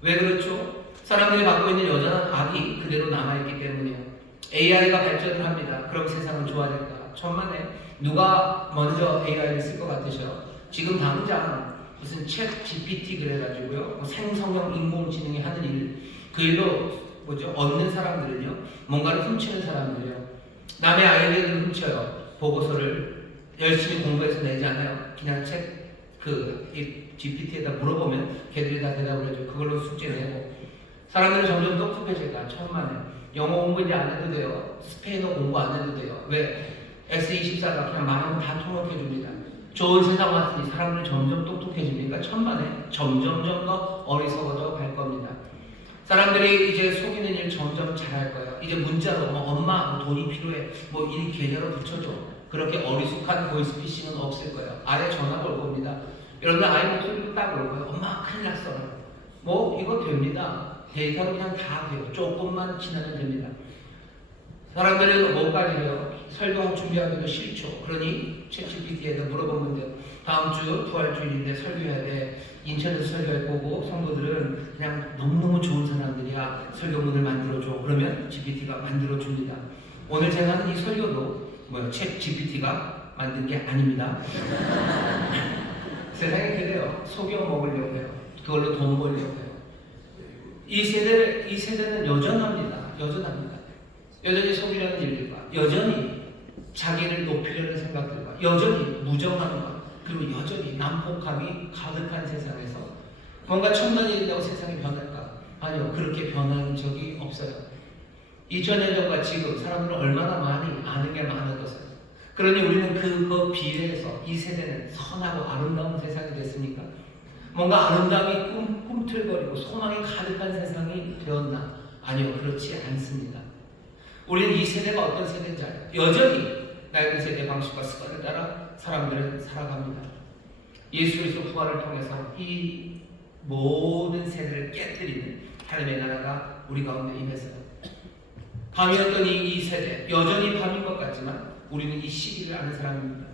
왜 그렇죠? 사람들이 갖고 있는 여전한 악이 그대로 남아있기 때문이에요. AI가 발전을 합니다. 그럼 세상은 좋아질까? 천만에 누가 먼저 AI를 쓸 것 같으셔? 지금 당장 무슨 챗 GPT 그래가지고요, 생성형 인공지능이 하는 일, 그 일로 얻는 사람들은요, 뭔가를 훔치는 사람들이에요. 남의 아이디어를 훔쳐요. 보고서를 열심히 공부해서 내지 않아요. 그냥 GPT에다 물어보면 걔들이 다 대답을 해줘요. 그걸로 숙제 내고. 사람들은 점점 똑똑해질까? 천만에. 영어 공부 이제 안 해도 돼요. 스페인어 공부 안 해도 돼요. 왜? S24가 그냥 말하면 다 통역해줍니다. 좋은 세상 왔으니 사람들은 점점 똑똑해집니까? 천만에. 점점점 더 어리석어져 갈 겁니다. 사람들이 이제 속이는 일 점점 잘할 거예요. 이제 문자로 엄마 돈이 필요해. 이 계좌로 붙여줘. 그렇게 어리숙한 보이스피싱은 없을 거예요. 아예 전화가 올 겁니다. 여러분들 아이 목소리도 딱 올 거예요. 엄마 큰일 났어. 뭐 이거 됩니다. 데이터로 그냥 다 돼요. 조금만 지나면 됩니다. 사람들은 뭐까지 해요? 설교 준비하기도 싫죠. 그러니 챗GPT에다 물어보면 돼요. 다음 주 부활주일인데 설교해야 돼. 인천에서 설교할 거고 성도들은 그냥 너무너무 좋은 사람들이야. 설교문을 만들어줘. 그러면 GPT가 만들어줍니다. 오늘 제가 하는 이 설교도 챗GPT가 만든 게 아닙니다. 세상에 그래요. 속여 먹으려고 해요. 그걸로 돈 벌려고 해요. 이 세대는 여전합니다. 여전히 속이려는 일들과 여전히 자기를 높이려는 생각들과 여전히 무정함과 그리고 여전히 난폭함이 가득한 세상에서 뭔가 첨단이 된다고 세상이 변할까? 아니요. 그렇게 변한 적이 없어요. 2000년 전과 지금 사람들은 얼마나 많이 아는 게 많아졌어요. 그러니 우리는 그거 비례해서 이 세대는 선하고 아름다운 세상이 됐습니까? 뭔가 아름다움이 꿈틀거리고 소망이 가득한 세상이 되었나? 아니요. 그렇지 않습니다. 우리는 이 세대가 어떤 세대인지 알아요. 여전히 낡은 세대 방식과 습관을 따라 사람들은 살아갑니다. 예수 그리스도 부활을 통해서 이 모든 세대를 깨뜨리는 하나님의 나라가 우리 가운데 임했어요. 밤이었던 이 세대, 여전히 밤인 것 같지만 우리는 이 시기를 아는 사람입니다.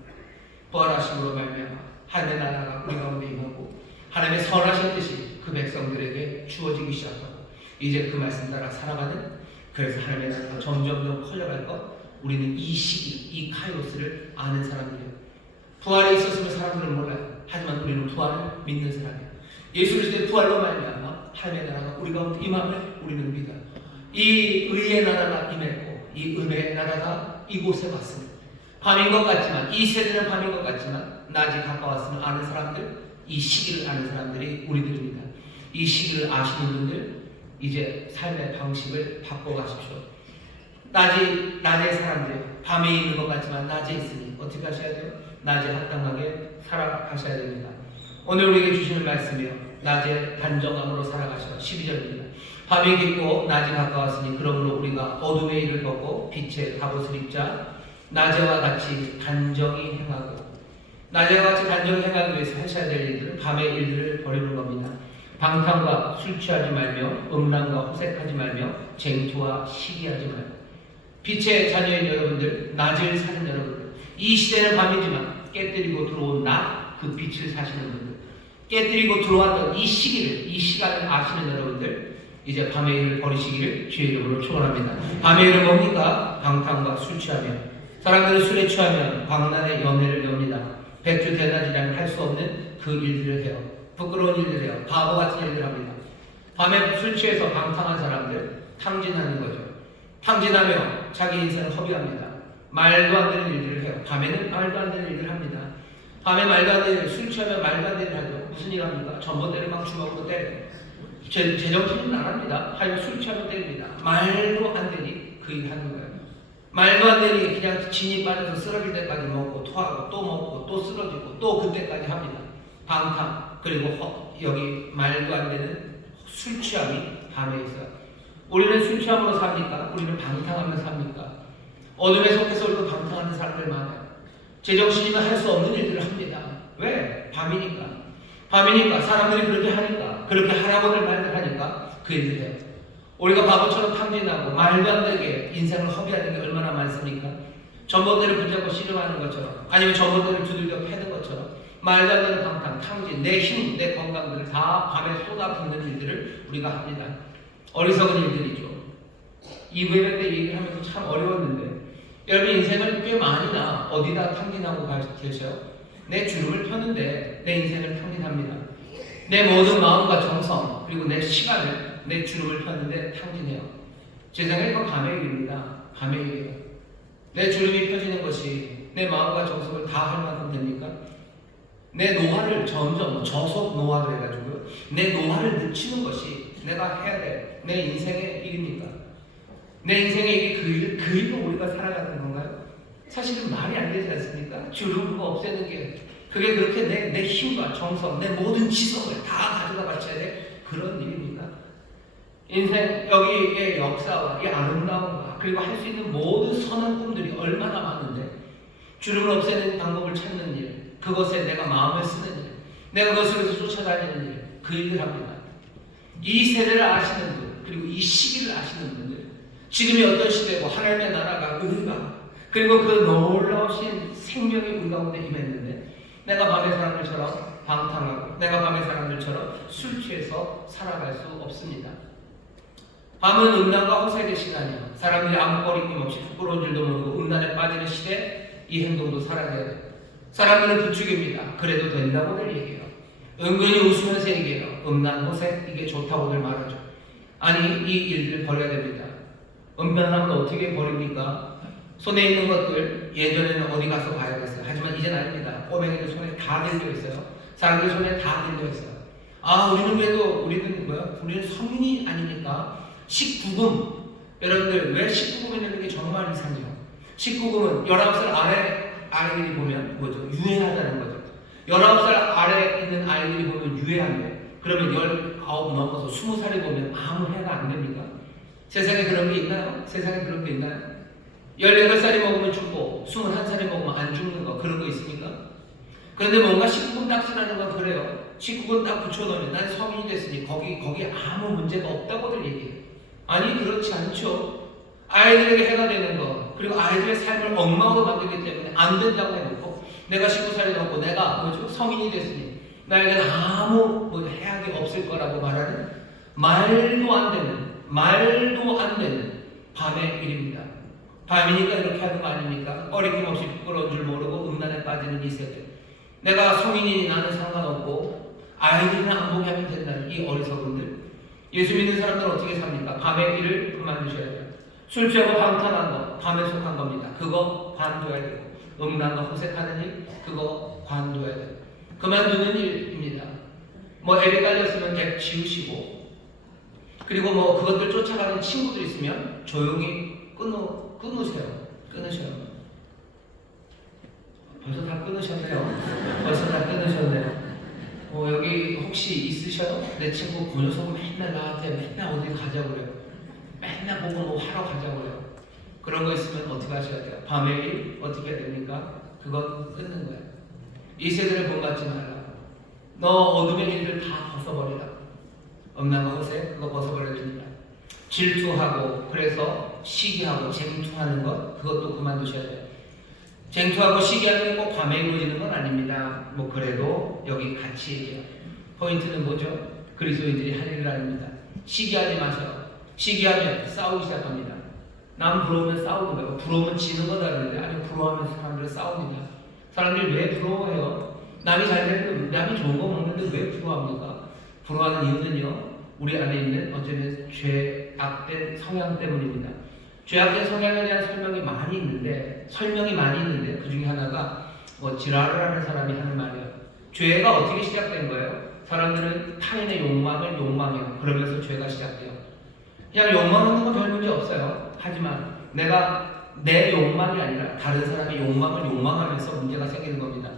부활하심으로 말미암아 하나님의 나라가 우리 가운데 임하고 하나님의 선하신 뜻이 그 백성들에게 주어지기 시작하고 이제 그 말씀 따라 살아가는, 그래서 하나님의 나라가 점점 커져갈 것, 우리는 이 시기, 이 카이오스를 아는 사람들이에요. 부활에 있었으면 사람들은 몰라요. 하지만 우리는 부활을 믿는 사람이에요. 예수 그리스도의 부활로 말미암아 하나님의 나라가 우리 가운데 임함을 우리는 믿어요. 이 의의 나라가 임했고 이 은혜의 나라가 이곳에 왔습니다. 밤인 것 같지만, 이 세대는 밤인 것 같지만 낮이 가까웠으면 아는 사람들, 이 시기를 아는 사람들이 우리들입니다. 이 시기를 아시는 분들 이제 삶의 방식을 바꿔가십시오. 낮의 사람들, 밤에 있는 것 같지만 낮에 있으니 어떻게 하셔야 돼요? 낮에 합당하게 살아가셔야 됩니다. 오늘 우리에게 주시는 말씀이요, 낮에 단정함으로 살아가시라. 12절입니다. 밤이 깊고 낮이 가까웠으니 그러므로 우리가 어둠의 일을 벗고 빛의 갑옷을 입자. 낮에와 같이 단정히 행하고, 낮에와 같이 단정히 행하기 위해서 하셔야 될 일들은 밤의 일들을 버리는 겁니다. 방탕과 술 취하지 말며 음란과 호색하지 말며 쟁투와 시기하지 말고. 빛의 자녀인 여러분들, 낮을 사는 여러분들, 이 시대는 밤이지만 깨뜨리고 들어온 낮, 그 빛을 사시는 분들, 깨뜨리고 들어왔던 이 시기를, 이 시간을 아시는 여러분들, 이제 밤의 일을 버리시기를 주의 이름으로 축원합니다. 밤의 일은 뭡니까? 방탕과 술 취하며, 사람들은 술에 취하면 광란의 연회를 엽니다. 백주 대낮이라는 할 수 없는 그 일들을 해요. 부끄러운 일들을 해요. 바보 같은 일들을 합니다. 밤에 술 취해서 방탕한 사람들, 탕진하는 거죠. 탕진하며 자기 인생을 허비합니다. 말도 안 되는 일들을 해요. 밤에는 말도 안 되는 일들을 합니다. 밤에 말도 안 되는 일, 술 취하면 말도 안 되는 일 하죠. 무슨 일 합니까? 전봇대를 막 주먹으로 때려요. 제정신은 안 합니다. 하여간 술 취하면 때립니다. 말도 안 되니 그 일 하는 거예요. 말도 안 되니 그냥 진이 빠져서 쓰러질 때까지 먹고 토하고 또 먹고 또 쓰러지고 또 그때까지 합니다. 방탕, 그리고 여기 말도 안 되는 술 취함이 밤에 있어요. 우리는 술 취함으로 삽니까? 우리는 방탕하며 삽니까? 어둠에 속해서 우리도 방탕하는 사람들 많아요. 제정신이면 할 수 없는 일들을 합니다. 왜? 밤이니까. 밤이니까, 사람들이 그렇게 하니까, 그렇게 하라고들 말을 하니까 그 일들 해요. 우리가 바보처럼 탕진하고 말도 안 되게 인생을 허비하는 게 얼마나 많습니까? 전봇대를 붙잡고 씨름하는 것처럼, 아니면 전봇대를 두들겨 패는 것처럼 말도 안 되는 방탕, 탕진, 내 힘, 내 건강들을 다 밤에 쏟아붓는 일들을 우리가 합니다. 어리석은 일들이죠. 2부 예배 때 얘기를 하면서 참 어려웠는데, 여러분 인생을 꽤 많이나 어디다 탕진하고 계셔요? 내 주름을 펴는데 내 인생을 탕진합니다. 내 모든 마음과 정성, 그리고 내 시간을, 내 주름을 폈는데 탕진해요. 제 생각에 이건 밤의 일입니다. 밤의 일이에요. 내 주름이 펴지는 것이 내 마음과 정성을 다 할 만큼 됩니까? 내 노화를 점점, 저속 노화를 해가지고요, 내 노화를 늦추는 것이 내가 해야 될 내 인생의 일입니까? 내 인생의 일이 그 일로 우리가 살아가는 건가요? 사실은 말이 안 되지 않습니까? 주름 그거 없애는 게, 그게 그렇게 내 힘과 정성, 내 모든 지성을 다 가져다 바쳐야 될 그런 일입니까? 인생, 여기의 역사와 이 아름다움과 그리고 할 수 있는 모든 선한 꿈들이 얼마나 많은데, 주름을 없애는 방법을 찾는 일, 그것에 내가 마음을 쓰는 일, 내가 그것을 쫓아다니는 일, 그 일을 합니다. 이 세대를 아시는 분, 그리고 이 시기를 아시는 분들, 지금이 어떤 시대고 하나님의 나라가 의가 그리고 그 놀라우신 생명이 우리 가운데 임했는데 내가 밤의 사람들처럼 방탕하고 내가 밤의 사람들처럼 술 취해서 살아갈 수 없습니다. 밤은 음란과 호색의 시간이요, 사람들이 아무 거리낌 없이 부끄러운 줄도 모르고 음란에 빠지는 시대, 이 행동도 사라져야 돼요. 사람들은 부추깁니다. 그래도 된다고들 얘기해요. 은근히 웃으면서 얘기해요. 음란, 호색 이게 좋다고들 말하죠. 아니, 이 일들을 버려야 됩니다. 음란함은 어떻게 버립니까? 손에 있는 것들 예전에는 어디 가서 봐야겠어요. 하지만 이제는 아닙니다. 꼬맹이들 손에 다 들려 있어요. 사람들 손에 다 들려 있어요. 아, 우리는 그래도 우리는 성인이 아니니까 19금. 여러분들 왜 19금이 되는 게 정말 이상해요. 19금은 19살 아래 아이들이 보면 뭐죠? 유해하다는 거죠. 19살 아래 있는 아이들이 보면 유해한데 그러면 19 넘어서 20살이 보면 아무 해가 안 됩니까? 세상에 그런 게 있나요? 세상에 그런 게 있나요? 18살이 먹으면 죽고 21살이 먹으면 안 죽는 거 그런 거 있습니까? 그런데 뭔가 19금 딱 지나는 건 그래요. 19금 딱 붙여놓으면 난 성인이 됐으니 거기에 아무 문제가 없다고들 얘기해요. 아니 그렇지 않죠. 아이들에게 해가 되는 거 그리고 아이들의 삶을 엉망으로 만들기 때문에 안 된다고 해놓고 내가 19살이 넘고 내가 성인이 됐으니 나에게는 아무 해악이 없을 거라고 말하는 말도 안 되는 밤의 일입니다. 밤이니까 이렇게 하는 거 아닙니까? 꺼리낌 없이 부끄러운 줄 모르고 음란에 빠지는 이 세대. 내가 성인이니 나는 상관없고 아이들이나 안 보게 하면 된다는 이 어리석은들. 예수 믿는 사람들은 어떻게 삽니까? 밤의 일을 그만두셔야 돼요. 술 취하고 방탕한 거 밤에 속한 겁니다. 그거 관둬야 되고 음란과 호색하는 일 그거 관둬야 돼요. 그만두는 일입니다. 앱에 깔렸으면 앱 지우시고 그리고 그것들 쫓아가는 친구들 있으면 조용히 끊으세요. 벌써 다 끊으셨네요. 여기 혹시 있으셔요? 내 친구 그 녀석은 맨날 나한테 맨날 어디 가자고 그래요. 맨날 보고 하러 가자고 그래요. 그런 거 있으면 어떻게 하셔야 돼요? 밤의 일 어떻게 해야 됩니까? 그건 끊는 거예요. 이 세대를 본받지 말라. 너 어둠의 일을 다 벗어버리라. 음란과 호색 그거 벗어버려야 됩니다. 질투하고 그래서 시기하고 쟁투하는 것 그것도 그만두셔야 돼요. 쟁투하고 시기하는 게 꼭 밤에 이루어지는 건 아닙니다. 그래도 여기 같이 얘기해요. 포인트는 뭐죠? 그리스도인들이 할 일을 아닙니다. 시기하지 마세요. 시기하면 싸우기 시작합니다. 남 부러우면 싸우는 거예요. 부러우면 지는 거다 그러는데 아니 부러워하면서 사람들은 싸웁니다. 사람들이 왜 부러워해요? 남이 잘 되는데 남이 좋은 거 먹는데 왜 부러워합니까? 부러워하는 이유는요. 우리 안에 있는 어쩌면 죄악된 성향 때문입니다. 죄악된 성향에 대한 설명이 많이 있는데 그 중에 하나가 지랄을 하는 사람이 하는 말이에요. 죄가 어떻게 시작된 거예요? 사람들은 타인의 욕망을 욕망해요. 그러면서 죄가 시작돼요. 그냥 욕망하는 건 별 문제 없어요. 하지만 내가 내 욕망이 아니라 다른 사람의 욕망을 욕망하면서 문제가 생기는 겁니다.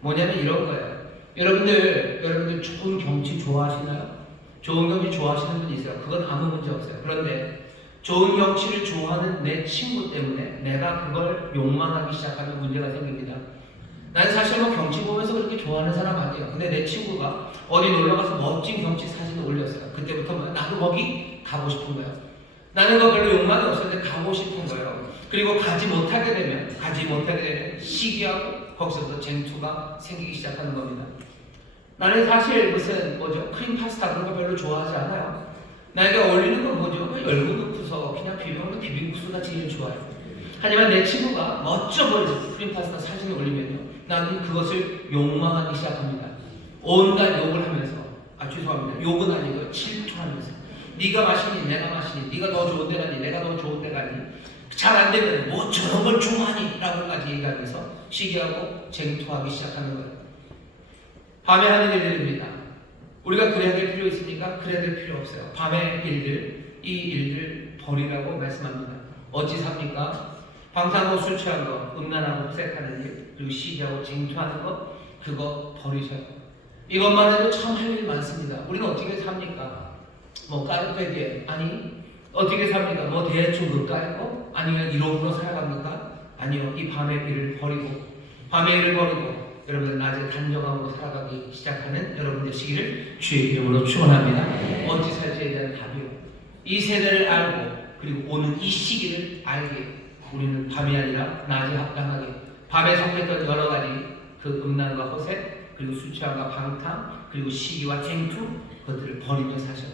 뭐냐면 이런 거예요. 여러분들 좋은 경치 좋아하시나요? 좋은 경치 좋아하시는 분이 있어요. 그건 아무 문제 없어요. 그런데 좋은 경치를 좋아하는 내 친구 때문에 내가 그걸 욕망하기 시작하면 문제가 생깁니다. 난 사실 경치 보면서 그렇게 좋아하는 사람 아니에요. 근데 내 친구가 어디 놀러가서 멋진 경치 사진을 올렸어요. 그때부터 나도 거기 가고 싶은 거예요. 나는 거 별로 욕망이 없었는데 가고 싶은 거예요. 그리고 가지 못하게 되면 시기하고 거기서부터 쟁투가 생기기 시작하는 겁니다. 나는 사실 크림 파스타 그런 거 별로 좋아하지 않아요. 나에게 어울리는 건 뭐죠? 열무 넣고서 그냥 비벼먹는 비빔국수가 제일 좋아요. 하지만 내 친구가 멋져 보이는 크림 파스타 사진을 올리면요, 나는 그것을 욕망하기 시작합니다. 온갖 욕을 하면서, 죄송합니다. 욕은 아니고요, 질투하면서. 네가 마시니 내가 마시니, 네가 더 좋은 데 가니 내가 더 좋은 데 가니, 잘 안 되면 저런 걸 좋아하니 라고까지 얘기하면서 시기하고 쟁투하기 시작하는 거예요. 밤에 하는 일들입니다. 우리가 그래야 될 필요 있습니까? 그래야 될 필요 없어요. 밤의 일들, 이 일들 버리라고 말씀합니다. 어찌 삽니까? 방탕하고 술 취한 것, 음란하고 호색하는 일, 그리고 시기하고 쟁투하는 것, 그거 버리셔요. 이것만 해도 참 할 일 많습니다. 우리는 어떻게 삽니까? 까르페디에, 아니 어떻게 삽니까? 대충 그까이 거? 아니면 이러고로 살아갑니까? 아니요. 이 밤의 일을 버리고 여러분들 낮에 단정하고 살아가기 시작하는 여러분 되시기를 주의 이름으로 축원합니다. 어찌 살지에 대한 답이요. 이 세대를 알고 그리고 오는 이 시기를 알게 우리는 밤이 아니라 낮에 합당하게 밤에 속했던 여러 가지 그 음란과 허세 그리고 술 취함과 방탕 그리고 시기와 쟁투 그것들을 버리며 사셔.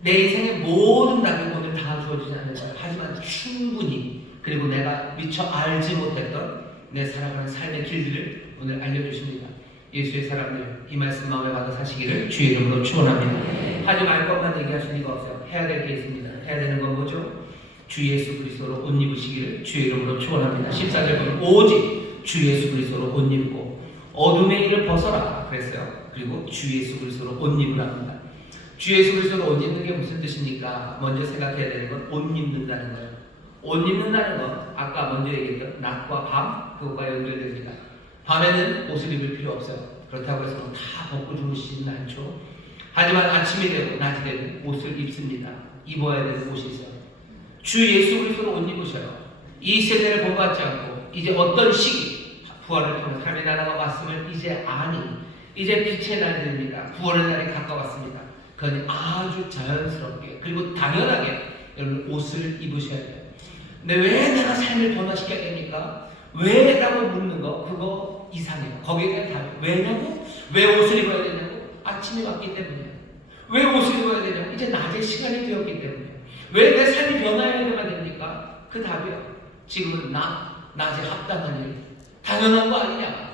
내 인생의 모든 답이 오늘 다 주어지지 않을까요? 하지만 충분히 그리고 내가 미처 알지 못했던 내 살아가는 삶의 길들을 오늘 알려주십니다. 예수의 사람들 이 말씀 마음에 받아 사시기를 주의 이름으로 축원합니다. 하지 말 것만 얘기하실 리가 없어요. 해야 될 게 있습니다. 해야 되는 건 뭐죠? 주 예수 그리스도로 옷 입으시기를 주의 이름으로 축원합니다. 14절 보면 오직 주 예수 그리스도로 옷 입고 어둠의 일을 벗어라 그랬어요. 그리고 주 예수 그리스도로 옷 입으랍니다. 주 예수 그리스도로 옷 입는 게 무슨 뜻입니까? 먼저 생각해야 되는 건 옷 입는다는 거예요. 옷 입는다는 건 아까 먼저 얘기했던 낮과 밤 그것과 연결됩니다. 밤에는 옷을 입을 필요 없어요. 그렇다고 해서 다 벗고 주무시지는 않죠. 하지만 아침이 되고 낮이 되고 옷을 입습니다. 입어야 되는 옷이 있어요. 주 예수 그리스도로 옷 입으셔요. 이 세대를 본받지 않고 이제 어떤 시기 부활을 통해 삶의 나라가 왔음을 이제 아니 이제 빛의 날입니다. 구원의 날이 가까웠습니다. 그건 아주 자연스럽게 그리고 당연하게 여러분 옷을 입으셔야 돼요. 근데 왜 내가 삶을 변화시켜야 됩니까? 왜? 라고 묻는 거 그거 이상해요. 거기에 대한 답이 왜냐고? 왜 옷을 입어야 되냐고? 아침이 왔기 때문이에요. 왜 옷을 입어야 되냐고? 이제 낮의 시간이 되었기 때문이에요. 왜 내 삶이 변화해야만 됩니까? 그 답이요. 지금은 낮에 합당한 일 당연한 거 아니냐?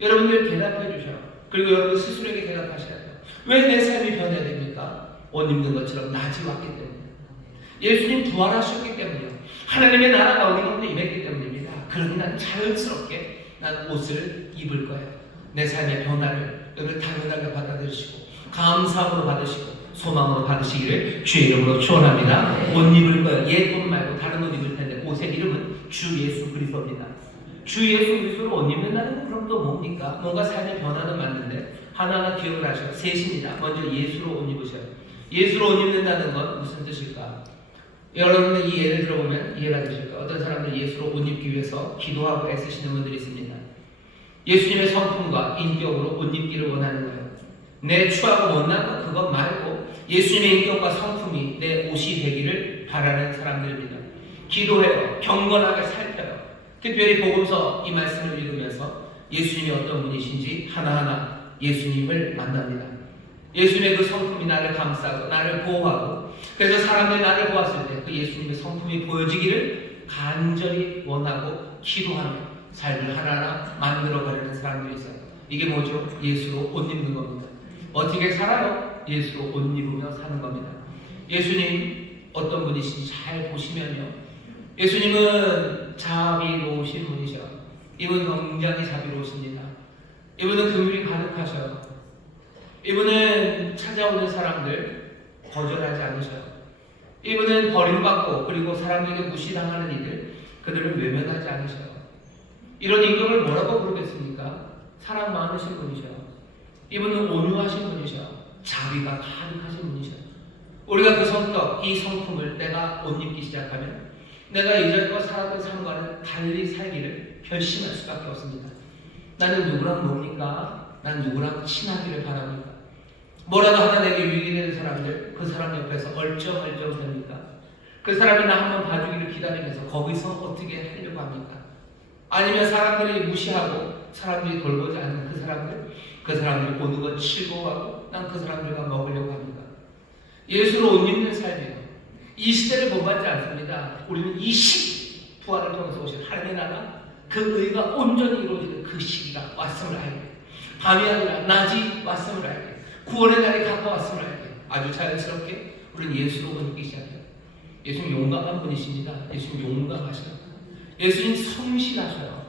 여러분들 대답해 주셔요. 그리고 여러분 스스로에게 대답하셔야 돼요. 왜 내 삶이 변해야 됩니까? 옷 입는 것처럼 낮이 왔기 때문에 예수님 부활하셨기 때문이요. 하나님의 나라가 어디 가운데 임했기 때문입니다. 그러니 난 자연스럽게 난 옷을 입을 거예요. 내 삶의 변화를 여러분 당연하게 받아들이시고 감사함으로 받으시고 소망으로 받으시기를 주의 이름으로 축원합니다. 옷 입을 거예요. 옛 옷 말고 다른 옷 입을 텐데 옷의 이름은 주 예수 그리스도입니다. 주 예수 그리스도로 옷 입는다는 건 그럼 또 뭡니까? 뭔가 삶의 변화는 맞는데 하나하나 기억을 하셔요. 셋입니다. 먼저 예수로 옷 입으셔요. 예수로 옷 입는다는 건 무슨 뜻일까? 여러분들 이 예를 들어보면 이해가 되실 거예요. 어떤 사람들 예수로 옷 입기 위해서 기도하고 애쓰시는 분들이 있습니다. 예수님의 성품과 인격으로 옷 입기를 원하는 거예요. 내 추하고 못난 것 그것 말고 예수님의 인격과 성품이 내 옷이 되기를 바라는 사람들입니다. 기도해요. 경건하게 살펴요. 특별히 복음서 이 말씀을 읽으면서 예수님이 어떤 분이신지 하나하나 예수님을 만납니다. 예수님의 그 성품이 나를 감싸고 나를 보호하고 그래서 사람들이 나를 보았을 때 그 예수님의 성품이 보여지기를 간절히 원하고 기도하며 삶을 하나하나 만들어가려는 사람들이 있어요. 이게 뭐죠? 예수로 옷 입는 겁니다. 어떻게 살아요? 예수로 옷 입으며 사는 겁니다. 예수님 어떤 분이신지 잘 보시면요. 예수님은 자비로우신 분이셔. 이분은 굉장히 자비로우십니다. 이분은 긍휼이 가득하셔요. 이분은 찾아오는 사람들 거절하지 않으셔요. 이분은 버림받고 그리고 사람들에게 무시당하는 이들 그들을 외면하지 않으셔요. 이런 인격을 뭐라고 부르겠습니까? 사랑 많으신 분이셔요. 이분은 온유하신 분이셔요. 자비가 가득하신 분이셔요. 우리가 그 성격, 이 성품을 내가 옷 입기 시작하면 내가 이전껏 살았던 삶과는 달리 살기를 결심할 수밖에 없습니다. 나는 누구랑 뭡니까? 난 누구랑 친하기를 바랍니까? 뭐라도 하나 내게 유익이 되는 사람들 그 사람 옆에서 얼쩡얼쩡 됩니까? 그 사람이 나 한번 봐주기를 기다리면서 거기서 어떻게 하려고 합니까? 아니면 사람들이 무시하고 사람들이 돌보지 않는 그 사람들이 보는 건 즐거워하고 난 그 사람들과 먹으려고 합니까? 예수로 옷 입는 삶이에요. 이 시대를 본받지 않습니다. 우리는 이 시기 부활을 통해서 오신 하나님의 나라 그 의가 온전히 이루어지는 그 시기가 왔음을 알게 밤이 아니라 낮이 왔음을 알게 구원의 날이 가까웠음을 알게 아주 자연스럽게 우리는 예수로 옷 입기 시작해요. 예수님 용감한 분이십니다. 예수님 용감하셔요. 예수님 성실하셔요.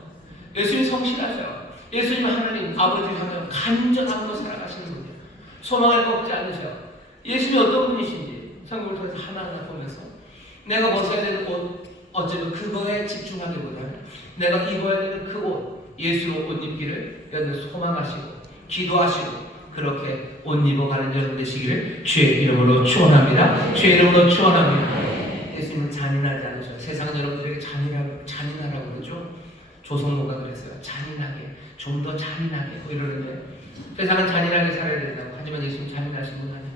예수님 성실하셔요. 예수님 하나님 아버지 하나님 간절함으로 살아가시는 분이에요. 소망을 꺾지 않으셔요. 예수님이 어떤 분이신지 성경을 통해서 하나하나 보면서 내가 벗어야 되는 옷 어쩌면 그거에 집중하기보다는 내가 입어야 되는 그 옷 예수로 옷 입기를 여러분 소망하시고 기도하시고 그렇게 옷 입어가는 여러분 되시기를 주의 이름으로 축원합니다. 주의 이름으로 축원합니다. 예수님은 잔인하지 않으셔요. 세상 여러분들에게 잔인하라고 그러죠. 조성모가 그랬어요. 잔인하게 좀 더 잔인하게 이러는데 세상은 잔인하게 살아야 된다고. 하지만 예수님 잔인하신 분 아니에요.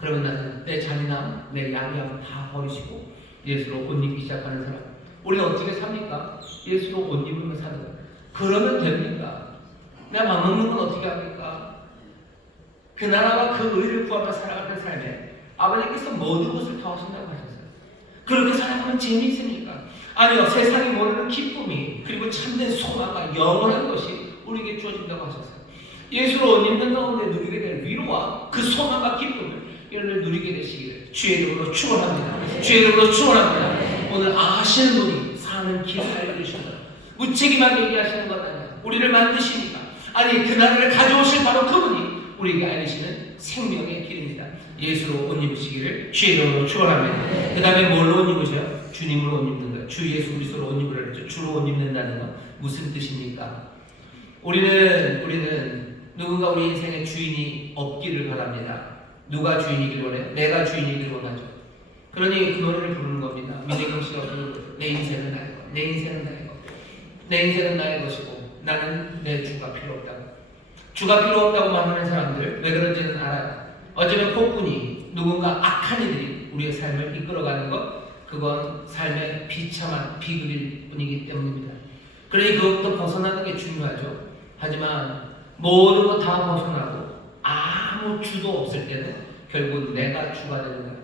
그러면 나는 내 잔인함, 내 양념 다 버리시고 예수로 옷 입기 시작하는 사람. 우리는 어떻게 삽니까? 예수로 옷 입으면 사는 거예요. 그러면 됩니까? 내가 밥 먹는 건 어떻게 합니까? 그 나라와 그 의를 구하며 살아가는 삶에 아버지께서 모든 것을 더 하신다고 하셨어요. 그렇게 살아가면 재미있습니까? 아니요, 세상이 모르는 기쁨이 그리고 참된 소망과 영원한 것이 우리에게 주어진다고 하셨어요. 예수로 옷 입는 가운데 누리게 될 위로와 그 소망과 기쁨을 여러분을 누리게 되시기를 주의 이름으로 축원합니다. 주의 이름으로 축원합니다. 오늘 아시는 분이 사는 길을 알려주신다. 무책임하게 얘기하시는 것 아니야. 우리를 만드시니까 아니 그 나라를 가져오실 바로 그분이 우리에게 알리시는 생명의 길입니다. 예수로 옷 입으시기를 주의 이름으로 축원합니다. 그 다음에 뭘로 옷 입으셔요? 주님으로 옷 입는 거예요. 주 예수 그리스도로 옷 입으라 그랬죠. 주로 옷 입는다는 건 무슨 뜻입니까? 우리는 누군가 우리 인생의 주인이 없기를 바랍니다. 누가 주인이길 원해요? 내가 주인이길 원하죠. 그러니 그 노래를 부르는 겁니다. 민혜경 씨가 부르는 거죠. 내 인생은 나의 것, 내 인생은 나의 것, 내 인생은 나의 것이고 나는 내 주가 필요 없다고. 주가 필요 없다고 말하는 사람들 왜 그런지는 알아요. 어쩌면 폭군이 누군가 악한 이들이 우리의 삶을 이끌어가는 것, 그건 삶의 비참한 비극일 뿐이기 때문입니다. 그러니 그것부터 벗어나는 게 중요하죠. 하지만 모든 것 다 벗어나고 아무 주도 없을 때는 결국 내가 주가 되는 거예요.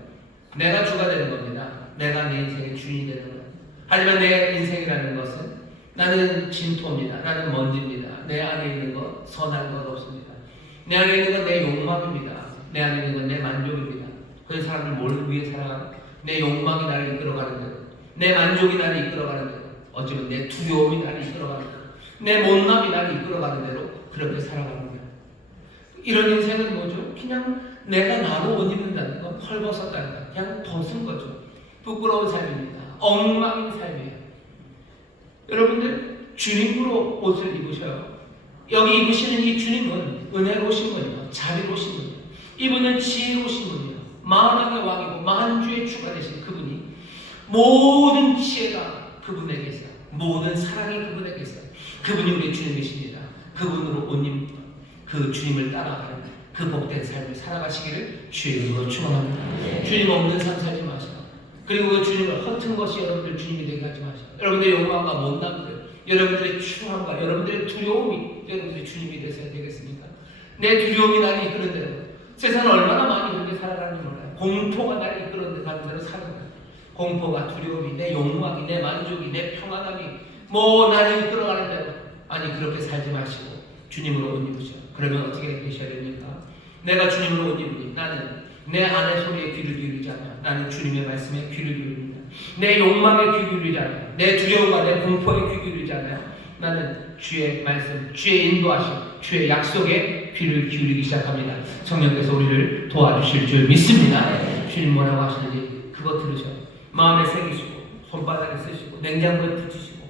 내가 주가 되는 겁니다. 내가 내 인생의 주인이 되는 거예요. 하지만 내 인생이라는 것은 나는 진토입니다. 나는 먼지입니다. 내 안에 있는 것 선한 것 없습니다. 내 안에 있는 건 내 욕망입니다. 내 안에 있는 건 내 만족입니다. 그 사람을 뭘 위해 살아가는 내 욕망이 나를 이끌어가는 대로, 내 만족이 나를 이끌어가는 대로, 어쩌면 내 두려움이 나를 이끌어가는 대로, 내 못남이 나를 이끌어가는 대로 그렇게 살아가는 거예요. 이런 인생은 뭐죠? 그냥 내가 나로 옷 입는다는 건 헐벗었다는 거, 그냥 벗은 거죠. 부끄러운 삶입니다. 엉망인 삶이에요. 여러분들 주님으로 옷을 입으셔요. 여기 입으시는 이 주님은 은혜로우신 분이요, 자비로우신 분이요, 이분은 지혜로우신 분이요, 만왕의 왕이고 만주의 주가 되신 그분이 모든 지혜가 그분에게 있어요. 모든 사랑이 그분에게 있어요. 그분이 우리 주님이십니다. 그분으로 옷 입는 그 주님을 따라가는 그 복된 삶을 살아가시기를 주의 이름으로 축원합니다. 주님 없는 삶 살지 마시고, 그리고 그 주님을 허튼 것이 여러분들 주님이 되게 하지 마시고, 여러분들의 욕망과 못남들, 여러분들의 추함과 여러분들의 두려움이 여러분들의 주님이 되셔야 되겠습니까? 내 두려움이 나를 이끄는 대로, 세상은 얼마나 많이 그렇게 살아가는지 몰라요. 공포가 나를 이끄는 대로 사는 거예요. 공포가, 두려움이, 내 욕망이, 내 만족이, 내 평안함이 뭐 나를 이끌어가는 대로, 아니 그렇게 살지 마시고 주님으로 옷 입으셔. 그러면 어떻게 되셔야 됩니까? 내가 주님으로 옷 입으니 나는 내 안의 소리에 귀를 기울이지 않아요. 나는 주님의 말씀에 귀를 기울입니다. 내 욕망에 귀 기울이지 않아요. 내 두려움과 내 공포에 귀 기울이지 않아요. 나는 주의 말씀, 주의 인도하심, 주의 약속에 귀를 기울이기 시작합니다. 성령께서 우리를 도와주실 줄 믿습니다. 주님 뭐라고 하시는지 그거 들으셔요. 마음에 새기시고 손바닥에 쓰시고 냉장고에 붙이시고,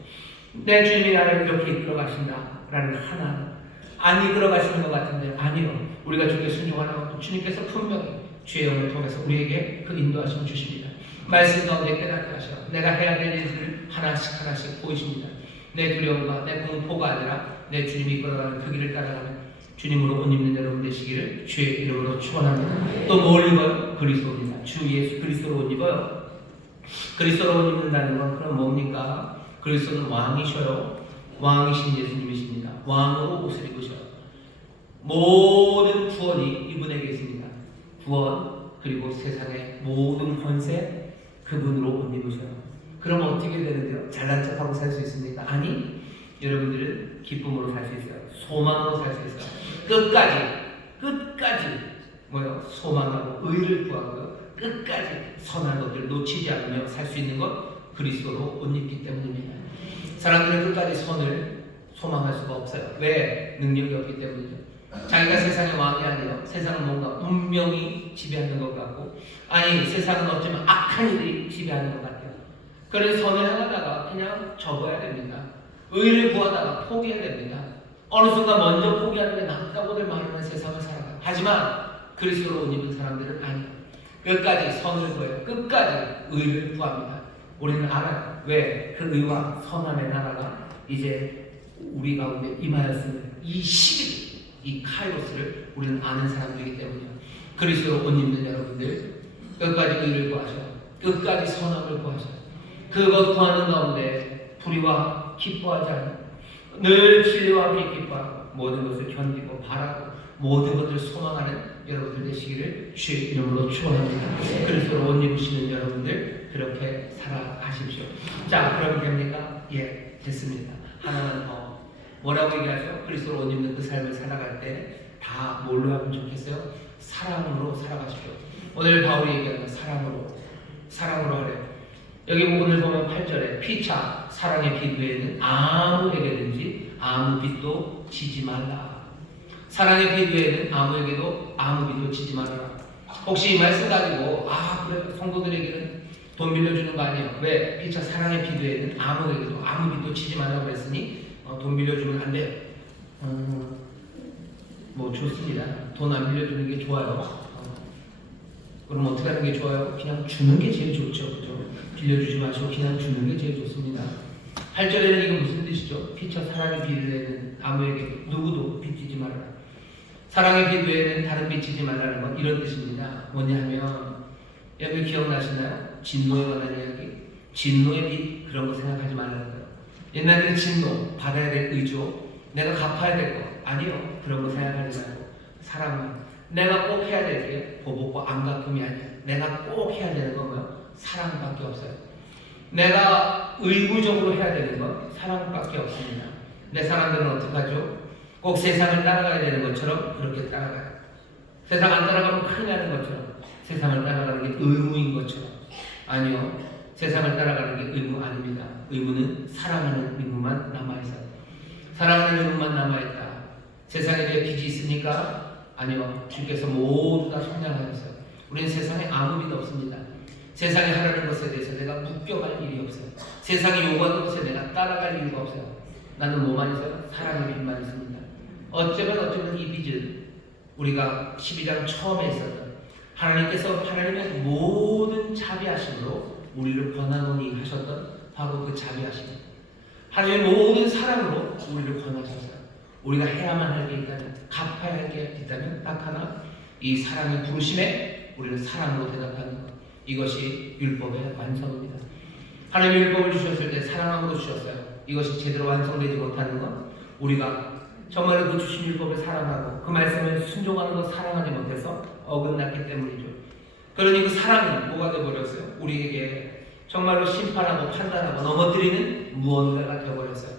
내 주님이 나를 이렇게 이끌어 가신다라는 하나 안 이끌어 가시는 것 같은데 아니요. 우리가 주께 순종하는 것도 주님께서 분명히 주의 영을 통해서 우리에게 그 인도하심을 주십니다. 말씀 가운데 깨닫게 하셔 내가 해야 될 일들을 하나씩 보이십니다. 내 두려움과 내 공포가 아니라 내 주님이 이끌어가는 그 길을 따라가는 주님으로 옷 입는 여러분 되시기를 주의 이름으로 축원합니다. 또 뭘 입어요? 그리스도입니다. 주 예수 그리스도로 옷 입어요. 그리스도로 옷 입는다는 건 그럼 뭡니까? 그리스도는 왕이셔요. 왕이신 예수님이십니다. 왕으로 옷을 입으셔요. 모든 구원이 이분에게 있습니다. 구원 그리고 세상의 모든 권세 그분으로 옷 입으셔요. 그럼 어떻게 되는데요? 잘난 척하고 살 수 있습니까? 아니, 여러분들은 기쁨으로 살 수 있어요. 소망으로 살 수 있어요. 끝까지 뭐요? 소망하고 의를 구하고 끝까지 선한 것들을 놓치지 않으며 살 수 있는 것 그리스도로 옷 입기 때문입니다. 사람들은 끝까지 선을 소망할 수가 없어요. 왜? 능력이 없기 때문이죠. 자기가 세상의 왕이 아니에요. 세상은 뭔가 운명이 지배하는 것 같고, 아니 세상은 어쩌면 악한 이들이 지배하는 것 같아요. 그래서 선을 향하다가 그냥 접어야 됩니다. 의를 구하다가 포기해야 됩니다. 어느 순간 먼저 포기하는 게 낫다고들 말하는 세상을 살아가요. 하지만 그리스도로 옷 입은 사람들은 아니에요. 끝까지 선을 구해요. 끝까지 의를 구합니다. 우리는 알아요. 왜? 그 의와 선함의 나라가 이제 우리 가운데 임하였음을 이 시기, 이 카이로스를 우리는 아는 사람들이기 때문이에요. 그리스도로 옷 입는 여러분들, 끝까지 의를 구하셔. 끝까지 선함을 구하셔. 그것 구하는 가운데 불의와 기뻐하지 않는, 늘 진리와 함께 기뻐하고 모든 것을 견디고 바라고 모든 것을 소망하는 여러분들 되시기를 주의 이름으로 축원합니다. 그리스도로 옷 입으시는 여러분들 그렇게 살아가십시오. 자, 그러면 됩니까? 예, 됐습니다. 하나만 더 뭐라고 얘기하죠? 그리스도로 옷 입는 그 삶을 살아갈 때 다 뭘로 하면 좋겠어요? 사랑으로 살아가십시오. 오늘 바울이 얘기하는 사랑으로 하래요. 여기 오늘 보면 8절에 피차 사랑의 빛 외에는 아무에게든지 아무 빛도 지지 말라. 사랑의 빛 외에는 아무에게도 아무 빛도 지지 말아라. 혹시 이 말씀 가지고 그래 성도들에게는 돈 빌려주는 거 아니에요? 왜? 피차 사랑의 빛 외에는 아무에게도 아무 빛도 지지 말라고 그랬으니 돈 빌려주면 안 돼요. 뭐 좋습니다. 돈 안 빌려주는 게 좋아요. 그럼 어떻게 하는 게 좋아요? 그냥 주는 게 제일 좋죠. 그죠? 빌려주지 마시고 그냥 주는 게 제일 좋습니다. 8절에는 이건 무슨 뜻이죠? 피차 사랑의 빛 외에는 아무에게 누구도 빚지지 말아라. 사랑의 빛 외에는 다른 빚지지 말라는 건 이런 뜻입니다. 뭐냐 하면 여러분 기억나시나요? 진노에 관한 이야기. 진노의 빛 그런 거 생각하지 말라는 거예요. 옛날에는 진노 받아야 될 의조, 내가 갚아야 될 거 아니요. 그런 거 생각하지 말고 사랑만. 내가 꼭 해야 될 게 보복과 안갚음이 아니야. 내가 꼭 해야 되는 건 뭐야? 사랑밖에 없어요. 내가 의무적으로 해야 되는 건 사랑밖에 없습니다. 내 사람들은 어떡하죠? 꼭 세상을 따라가야 되는 것처럼 그렇게 따라가요. 세상 안 따라가면 큰일 나는 것처럼, 세상을 따라가는 게 의무인 것처럼. 아니요. 세상을 따라가는 게 의무 아닙니다. 의무는 사랑하는 의무만 남아있어요. 사랑하는 의무만 남아있다. 세상에 대해 빚이 있습니까? 아니요. 주께서 모두 다 성장하셨어요. 우리는 세상에 아무 빚 없습니다. 세상이 하라는 것에 대해서 내가 묶여갈 일이 없어요. 세상이 요구하는 것에 내가 따라갈 이유가 없어요. 나는 뭐만 있어요? 사랑의 빚만 있습니다. 어쩌면 이 빚은 우리가 12장 처음에 있었던 하나님께서 하나님의 모든 자비하심으로 우리를 권하노니 하셨던 바로 그 자비하심, 하나님의 모든 사랑으로 우리를 권하셨어요. 우리가 해야만 할 게 있다면, 갚아야 할 게 있다면 딱 하나, 이 사랑의 부르심에 우리는 사랑으로 대답하는 것, 이것이 율법의 완성입니다. 하나님의 율법을 주셨을 때 사랑함으로 주셨어요. 이것이 제대로 완성되지 못하는 건 우리가 정말로 그 주신 율법을 사랑하고 그 말씀을 순종하는 것 사랑하지 못해서 어긋났기 때문이죠. 그러니 그 사랑은 뭐가 되어버렸어요? 우리에게 정말로 심판하고 판단하고 넘어뜨리는 무언가가 되어버렸어요.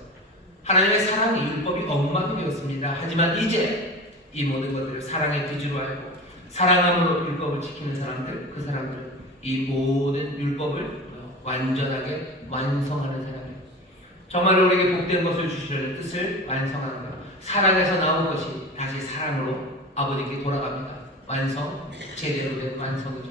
하나님의 사랑이 율법이 엉망이 되었습니다. 하지만 이제 이 모든 것들을 사랑의 기준으로 알고 사랑함으로 율법을 지키는 사람들, 그 사람들은 이 모든 율법을 완전하게 완성하는 사람이에요. 정말로 우리에게 복된 것을 주시려는 뜻을 완성하는 거예요. 사랑에서 나온 것이 다시 사랑으로 아버지께 돌아갑니다. 완성, 제대로 된 완성이죠.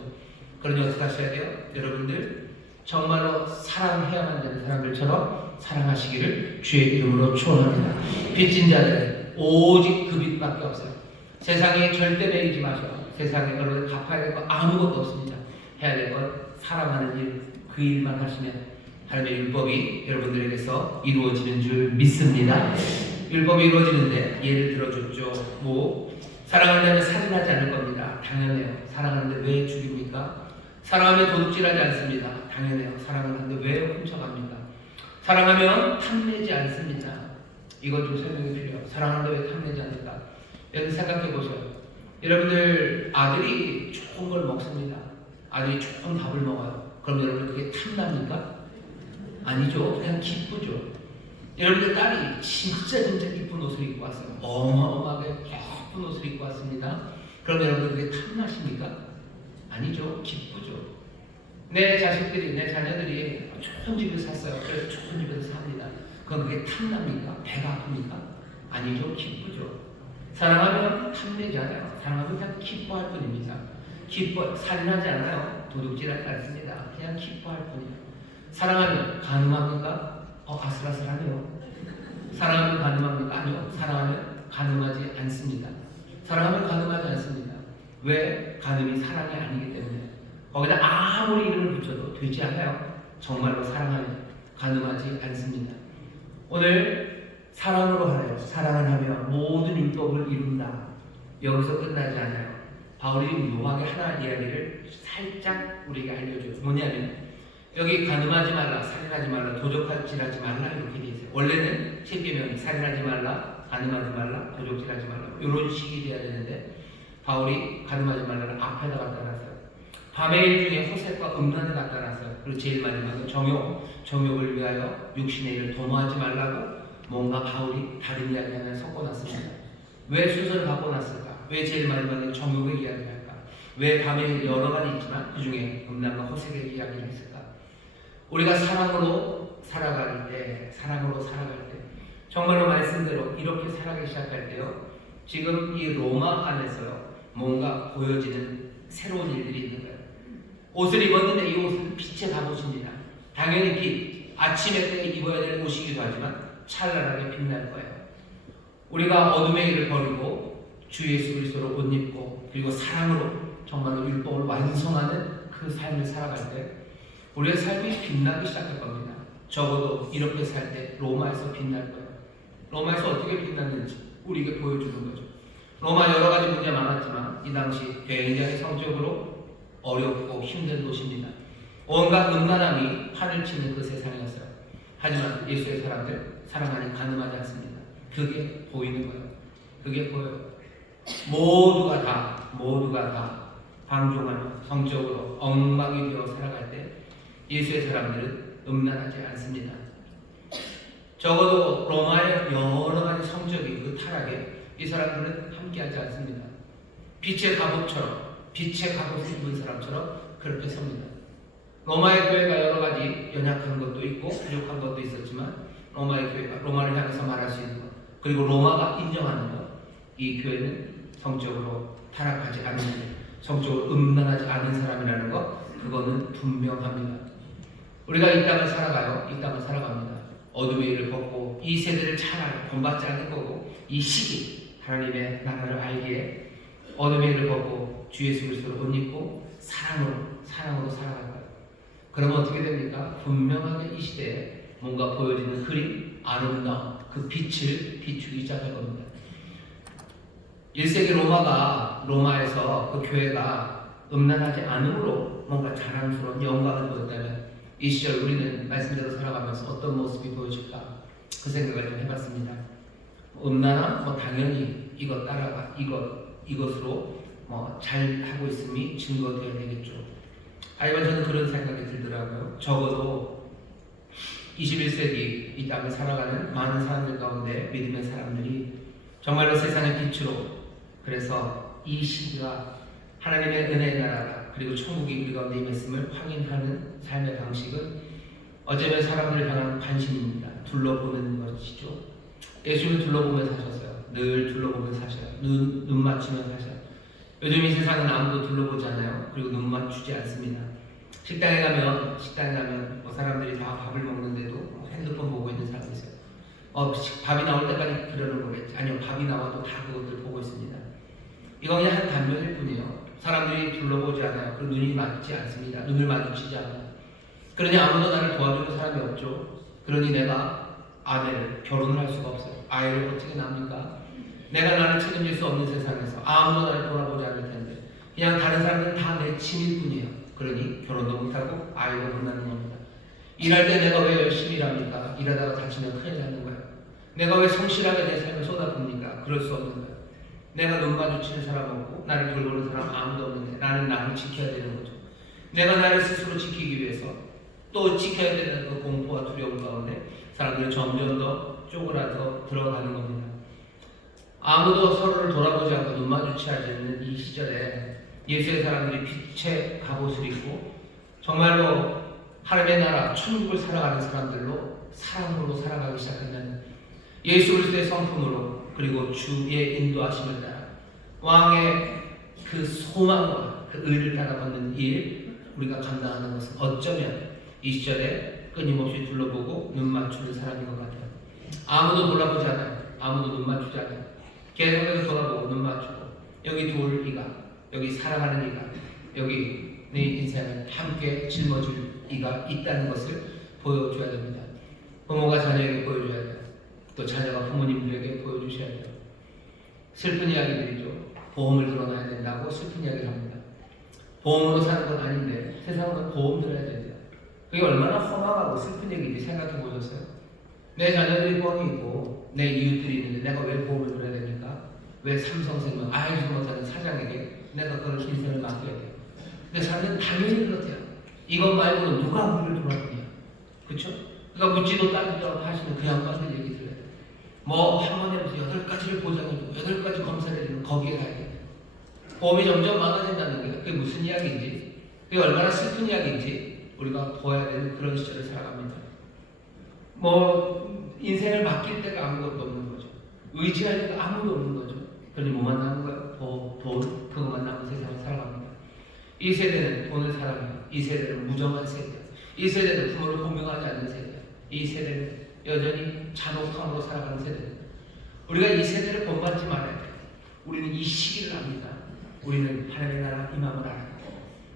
그러니 어떻게 하셔야 돼요? 여러분들 정말로 사랑해야만 되는 사람들처럼 사랑하시기를 주의 이름으로 축원합니다. 빚진 자들은 오직 그 빚밖에 없어요. 세상에 절대 매이지 마셔요. 세상에 여러분들 갚아야 될 거 아무것도 없습니다. 해야 될 건 사랑하는 일, 그 일만 하시면 하나님의 율법이 여러분들에게서 이루어지는 줄 믿습니다. 율법이 이루어지는데 예를 들어줬죠. 사랑한다면 살인하지 않을 겁니다. 당연해요. 사랑하는데 왜 죽입니까? 사랑하면 도둑질하지 않습니다. 당연해요. 사랑하는데 왜 훔쳐갑니까? 사랑하면 탐내지 않습니다. 이건 좀 설명이 필요해요. 사랑하는데 왜 탐내지 않을까? 여러분 생각해 보세요. 여러분들 아들이 좋은 걸 먹습니다. 아들이 좋은 밥을 먹어요. 그럼 여러분 그게 탐납니까? 아니죠. 그냥 기쁘죠. 여러분들 딸이 진짜 이쁜 옷을 입고 왔어요. 어마어마하게 예쁜 옷을 입고 왔습니다. 그럼 여러분들 그게 탐나십니까? 아니죠. 기쁘죠. 내 자식들이, 내 자녀들이 좋은 집을 샀어요. 그래서 좋은 집에서 삽니다. 그럼 그게 탐납니까? 배가 아픕니까? 아니죠. 기쁘죠. 사랑하면 탐내지 않아요. 사랑하면 그냥 기뻐할 뿐입니다. 살인하지 않아요. 도둑질하지 않습니다. 그냥 기뻐할 뿐이에요. 사랑하면 가늠합니까? 아슬아슬하네요. 사랑하면 가늠합니까? 아니요. 사랑하면 가늠하지 않습니다. 사랑하면 가늠하지 않습니다. 왜? 가늠이 사랑이 아니기 때문에. 거기다 아무리 이름을 붙여도 되지 않아요. 정말로 사랑하면 가늠하지 않습니다. 오늘 사랑으로 하나요. 사랑을 하며 모든 율법을 이룬다. 여기서 끝나지 않아요. 바울이 묘하게 하나 이야기를 살짝 우리에게 알려줘요. 뭐냐면 여기 간음하지 말라, 살인하지 말라, 도적질하지 말라 이렇게 돼 있어요. 원래는 10계명이 살인하지 말라, 간음하지 말라, 도적질하지 말라 이런 식이 돼야 되는데 바울이 간음하지 말라를 앞에다 갖다 놨어요. 밤의 일 중에 호색과 음란을 갖다 놨어요. 그리고 제일 마지막은 정욕을 위하여 육신의 일을 도모하지 말라고 뭔가 바울이 다른 이야기 하나 섞어놨습니다. 왜 순서를 바꿔놨을까? 왜 제일 마지막에 정욕의 이야기를 할까? 왜 밤에 여러 가지 있지만 그 중에 음란과 호색의 이야기를 했을까? 우리가 사랑으로 살아갈 때 정말로 말씀대로 이렇게 살아가기 시작할 때요. 지금 이 로마 안에서요. 뭔가 보여지는 새로운 일들이 있는 거예요. 옷을 입었는데 이 옷은 빛의 갑옷입니다. 당연히 빛, 아침에 때 입어야 될 옷이기도 하지만 찬란하게 빛날 거예요. 우리가 어둠의 일을 버리고 주 예수 그리스도로 옷 입고 그리고 사랑으로 정말로 율법을 완성하는 그 삶을 살아갈 때 우리의 삶이 빛나기 시작할 겁니다. 적어도 이렇게 살 때 로마에서 빛날 거예요. 로마에서 어떻게 빛났는지 우리에게 보여주는 거죠. 로마 여러 가지 문제 많았지만 이 당시 굉장히 성적으로 어렵고 힘든 도시입니다. 온갖 음란함이 판을 치는 그 세상이었어요. 하지만 예수의 사람들 사랑하니 가늠하지 않습니다. 그게 보이는 거예요. 그게 보여요. 모두가 다 방종하며 성적으로 엉망이 되어 살아갈 때 예수의 사람들은 음란하지 않습니다. 적어도 로마의 여러 가지 성적인 그 타락에 이 사람들은 함께하지 않습니다. 빛의 갑옷을 입은 사람처럼 그렇게 섭니다. 로마의 교회가 여러 가지 연약한 것도 있고 부족한 것도 있었지만 로마의 교회가 로마를 향해서 말할 수 있는 것 그리고 로마가 인정하는 것 이 교회는 성적으로 타락하지 않는 성적으로 음란하지 않은 사람이라는 것 그거는 분명합니다. 우리가 이 땅을 살아가요. 이 땅을 살아갑니다. 어둠의 일을 벗고 이 세대를 잘 알고 본받지 않을 거고 이 시기 하나님의 나라를 알기에 어둠의 일을 벗고 주 예수 그리스도를 옷 입고 사랑으로 살아갈 거예요. 그러면 어떻게 됩니까? 분명하게 이 시대에 뭔가 보여지는 흐림, 아름다움, 그 빛을 비추기 시작할 겁니다. 1세기 로마에서 그 교회가 음란하지 않음으로 뭔가 자랑스러운 영광을 보였다면 이 시절 우리는 말씀대로 살아가면서 어떤 모습이 보여질까 그 생각을 좀 해봤습니다. 음란함 당연히 이것 따라가 이것으로 잘 하고 있음이 증거되어야 되겠죠. 하지만 저는 그런 생각이 들더라고요. 적어도 21세기 이 땅을 살아가는 많은 사람들 가운데 믿음의 사람들이 정말로 세상의 빛으로 그래서 이 시기가 하나님의 은혜의 나라다 그리고 천국이 우리 가운데 임했음을 확인하는 삶의 방식은 어쩌면 사람들을 향한 관심입니다. 둘러보는 것이죠. 예수님은 둘러보며 사셨어요. 늘 둘러보며 사셔요. 눈 맞추며 사셔요. 요즘 이 세상은 아무도 둘러보지 않아요. 그리고 눈 맞추지 않습니다. 식당에 가면 사람들이 다 밥을 먹는데도 핸드폰 보고 있는 사람이 있어요. 밥이 나올 때까지 그러는 거겠지. 아니요, 밥이 나와도 다 그것들 보고 있습니다. 이건 그냥 한 단면일 뿐이에요. 사람들이 둘러보지 않아요. 그리고 눈이 맞지 않습니다. 눈을 마주치지 않아요. 그러니 아무도 나를 도와주는 사람이 없죠. 그러니 내가 아내를 결혼을 할 수가 없어요. 아이를 어떻게 낳습니까? 내가 나를 책임질 수 없는 세상에서 아무도 나를 돌아보지 않을 텐데 그냥 다른 사람들은 다 내 친일 뿐이에요. 그러니 결혼도 못하고 아이도 못 낳는 겁니다. 일할 때 내가 왜 열심히 일합니까? 일하다가 다치면 큰일 나는 거예요. 내가 왜 성실하게 내 삶을 쏟아붓니까? 그럴 수 없는 거예요. 내가 눈 마주치는 사람 없고 나를 돌보는 사람 아무도 없는데 나는 나를 지켜야 되는 거죠. 내가 나를 스스로 지키기 위해서 또 지켜야 되는 그 공포와 두려움 가운데 사람들은 점점 더 쪼그라져 들어가는 겁니다. 아무도 서로를 돌아보지 않고 눈 마주치지 않는 이 시절에 예수의 사람들이 빛의 갑옷을 입고 정말로 하나님의 나라 천국을 살아가는 사람들로 사랑으로 살아가기 시작한다는 예수 그리스도의 성품으로 그리고 주의 인도하심을 따라 왕의 그 소망과 그 의를 따라 걷는 일 우리가 감당하는 것은 어쩌면 이 시절에 끊임없이 둘러보고 눈 맞추는 사람인 것 같아요. 아무도 돌아보지 않아요. 아무도 눈 맞추지 않아요. 계속해서 돌아보고 눈 맞추고 여기 돌 이가 여기 살아가는 이가 여기 내 인생을 함께 짊어질 이가 있다는 것을 보여줘야 됩니다. 부모가 자녀에게 보여줘야 돼요. 또 자녀가 부모님들에게 보여주셔야 돼요. 슬픈 이야기들이죠. 보험을 들어놔야 된다고 슬픈 이야기를 합니다. 보험으로 사는 건 아닌데 세상은 보험 들어야 된대요. 그게 얼마나 험하고 슬픈 얘기인지 생각해 보셨어요? 내 자녀들이 보험이 있고 내 이웃들이 있는데 내가 왜 보험을 들어야 됩니까? 왜 삼성생명 알지 못하는 사장에게 내가 그런 인생을 맡겨야 돼요? 근데 사람들은 당연히 그렇대요. 이것 말고는 누가 우리를 돌아보냐? 그렇죠? 그러니까 묻지도 따지도 않고 하시는 그 양반들 얘기 들어야 돼요. 뭐 한 번에 무슨 8가지를 보장해주고 8가지 검사를 해주면 거기에 가야 돼요. 보험이 점점 많아진다는 게 그게 무슨 이야기인지, 그게 얼마나 슬픈 이야기인지 우리가 보아야 되는 그런 시절을 살아갑니다. 뭐 인생을 맡길 데가 아무것도 없는 거죠. 의지할 데가 아무도 없는 거죠. 그러니 뭐만 남은 거예요? 돈, 그것만 남은 세상을 살아갑니다. 이 세대는 돈을 사랑해요. 이 세대는 무정한 세대예요. 이 세대는 부모를 공경하지 않는 세대예요. 이 세대는 여전히 잔혹함으로 살아가는 세대입니다. 우리가 이 세대를 본받지 말아야 돼요. 우리는 이 시기를 압니다. 우리는 하나님의 나라 임함을 알아요.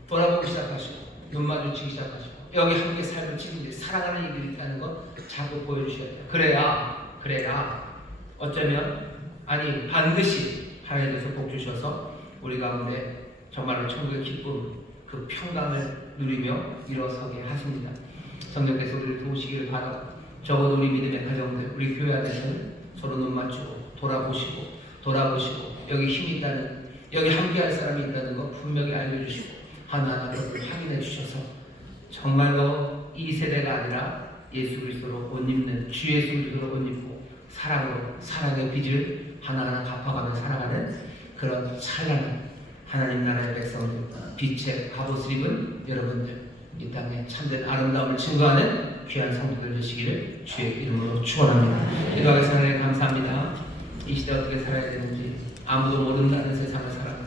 돌아보기 시작하시고 눈 마주치기 시작하시고 여기 함께 삶을 책임질 사랑하는 이들이 있다는 것 자꾸 보여주셔야 돼요. 그래야 어쩌면 아니 반드시 하나님께서 복 주셔서 우리 가운데 정말로 천국의 기쁨 그 평강을 누리며 일어서게 하십니다. 성령께서 우리를 도우시기를 바라고 적어도 우리 믿음의 가정들 우리 교회 안에서는 서로 눈 맞추고 돌아보시고 여기 힘이 있다는 여기 함께할 사람이 있다는 거 분명히 알려주시고 하나하나 확인해 주셔서 정말로 이 세대가 아니라 예수 그리스도로 옷 입는 주 예수 그리스도로 옷 입고 사랑으로 사랑의 빚을 하나하나 갚아가며 살아가는 그런 찬란한 하나님 나라의 백성들 빛의 갑옷을 입은 여러분들 이 땅에 참된 아름다움을 증거하는 귀한 성도들 되시기를 주의 이름으로 축원합니다. 기도하겠습니다. 하나님 감사합니다. 이 시대 어떻게 살아야 되는지 아무도 모른다는 세상을 살아가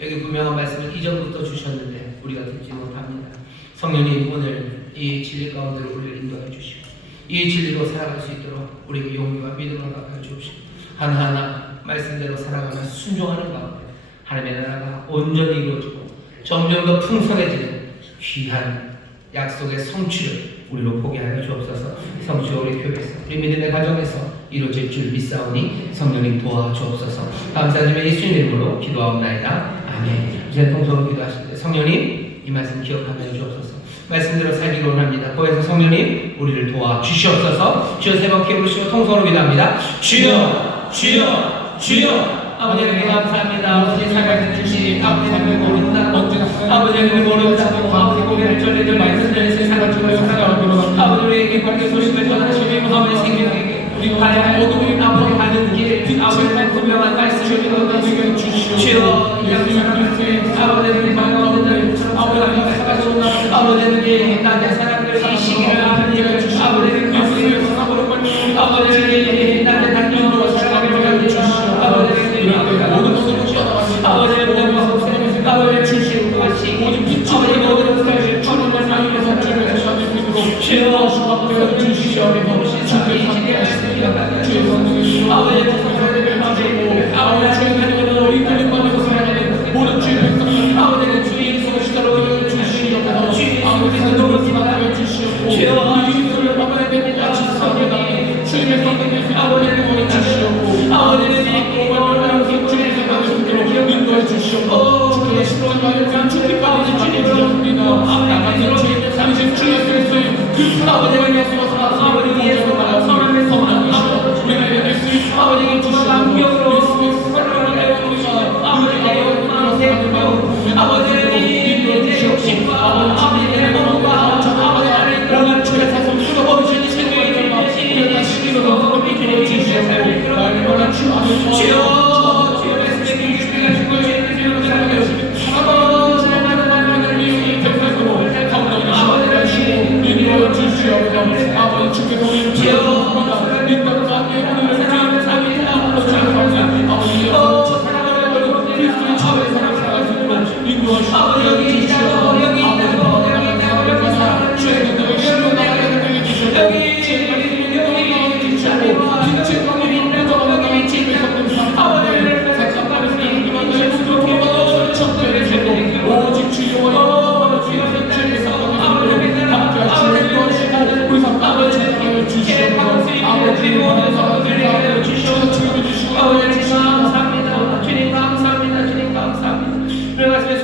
여기 분명한 말씀을 이전부터 주셨는데 우리가 듣지 못합니다. 성령님 오늘 이 진리 가운데로 우리를 인도해 주시고 이 진리로 살아갈 수 있도록 우리에게 용기와 믿음을 갖게 주시고 하나하나 말씀대로 살아가며 순종하는 가운데 하나님의 나라가 온전히 이루어지고 점점 더 풍성해지는 귀한 약속의 성취를 우리로 보게 하여 주옵소서. 성취와 우리 교회에서 우리 믿음의 가정에서 이루어질 줄 믿사오니 성령님 도와주옵소서. 감사드리며 예수님 이름으로 기도하옵나이다. 아멘. 이제 통성으로 기도하실 때 성령님 이 말씀 기억하여 주옵소서. 말씀대로 살기로 원합니다. 거기서 성령님 우리를 도와주시옵소서. 주여 세 번 깨부시고 통성으로 기도합니다. 주여 주여 주여. 아버지 하나님 감사합니다. 아버지 살갈 주시 아버지 하나님 모른다 아버지 하나님 모른다고 아버지 고개를 절레절 말씀을 세상을 주고 살아가고 아버지 우리에게 밝게 소식을 전하시고 아버지 생명에게 하나님 모든 아버지 가는 길 아버지 분명한 말씀을 주시고 주여 아버지 하나님 반가운 아버지 아버지 나의 사랑들 이 시기를 아버지 아버지 아버지 나의 단념으로 살아가게 주시고 아버지 아버지의 주시고 하시고 아버지 모든 것을 주는 말씀을 주시고 주여 주시옵소서 주의 말씀 기억하게 주시옵소서 아버지 모든 것을 아버지 이끌림 받아서 살아가는 모든 주의 백성들 아버지는 주의 소식으로 주시옵소서 주의 아버지는 기도하여 주시옵소서 주여 이들을 받아야 됩니다 주님 주의 백성들 아버지는 모든 주시옵고 아버지는 인도해 주시옵소서 주의 신뢰하는 주님까지 주님입니다. 나가는 주의 당신 주의 그리스도의 그 아버지를 위해서 아버지 위해서 선함의 성령이시여 우리에게 예수 아버지의 주시옵소서 감격으로 아버지의 영광을 세우고 아버지의 욕심과 아버지의 몸과 아버지 안에 들어간 주의 사성 어르신이 생명이 되시 다시기로 믿게 주시옵소서 날마다 주 안에 주여 주시옵소서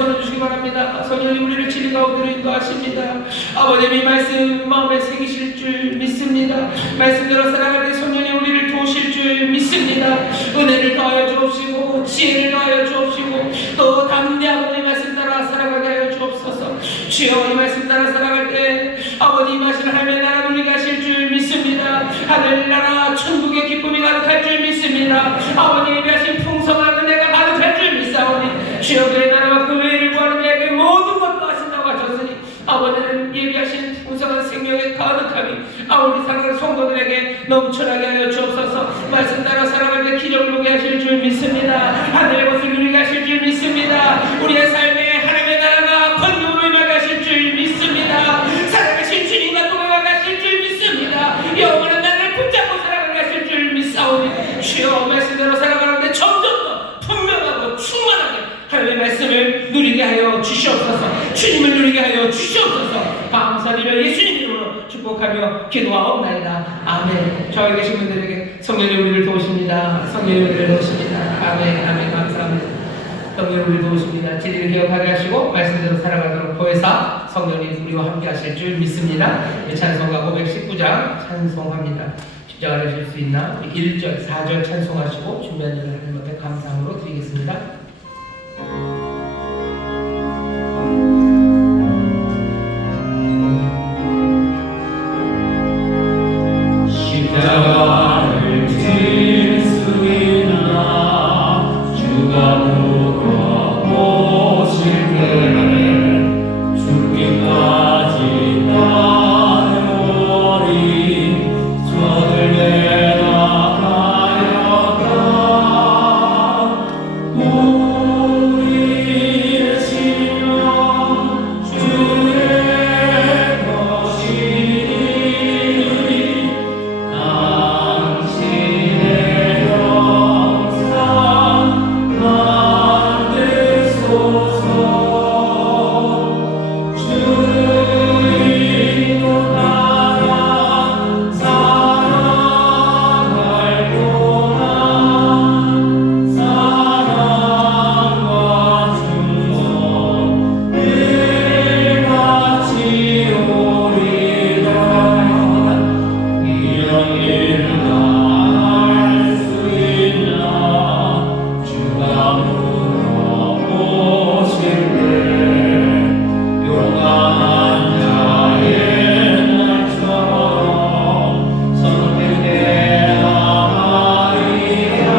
손을 주시기 바랍니다. 성령님 우리를 진리 가운데로 인도하십니다. 아버님 이 말씀 마음에 새기실 줄 믿습니다. 말씀대로 살아갈 때 성령님 우리를 도우실 줄 믿습니다. 은혜를 더하여 주옵시고 지혜를 더하여 주옵시고 또 담대하고 이 말씀 따라 살아가게 하여 주옵소서. 주여 이 말씀 따라 살아갈 때 아버님 하시는 하나님의 나라 누리게 하실 줄 믿습니다. 하늘나라 천국의 기쁨이 가득할 줄 믿습니다. 아버님 예비하신 풍성한 은혜가 가득할 줄 믿사오니 주여 그의 나라와 그 의를 구하는 자에게 모든 것도 하신다고 하셨으니 아버지는 예비하신 풍성한 생명의 가득함이 우리 사랑하는 성도들에게 넘쳐나게 하여 주옵소서. 말씀 따라 살아갈 때 기적을 보게 하실 줄 믿습니다. 하늘의 것을 누리게 하실 줄 믿습니다. 우리의 삶에 하나님의 나라가 권능으로 임하게 하실 줄 믿습니다. 살아계신 주님과 동행하게 하실 줄 믿습니다. 영원한 나라를 붙잡고 살아가게 하실 줄 믿사오니 주여 말씀대로 살아가는데 점점 더 분명하고 충만하게 하나님의 말씀을 누리게 하여 주시옵소서. 주님을 누리게 하여 주시옵소서. 감사드리며 예수님 이름으로 축복하며 기도하옵나이다. 아멘. 저기 계신 분들에게 성령이 우리를 도우십니다. 성령이 우리를 도우십니다. 아멘. 아멘. 감사합니다. 성령이 우리를 도우십니다. 진리를 기억하게 하시고 말씀대로 살아가도록 보혜사 성령님 우리와 함께 하실 줄 믿습니다. 찬송가 519장 찬송합니다. 십자가를 질 수 있나? 1절, 4절 찬송하시고 준비한 일을 하나님 앞에 감사함으로 드리겠습니다. 십자가를 질 수 있나 주가 물어보실 때에 죽기까지 따르오리 저들 내나가였다 우리의 심령 주의 것이니 당신의 영상 만드소서 주인도 나라 살아갈 동안 사랑과 충성 늘같이 오리라 이런 일을 할수 있나 주가 물어보실 때 용감한 자의 날처럼 선택되라 하리라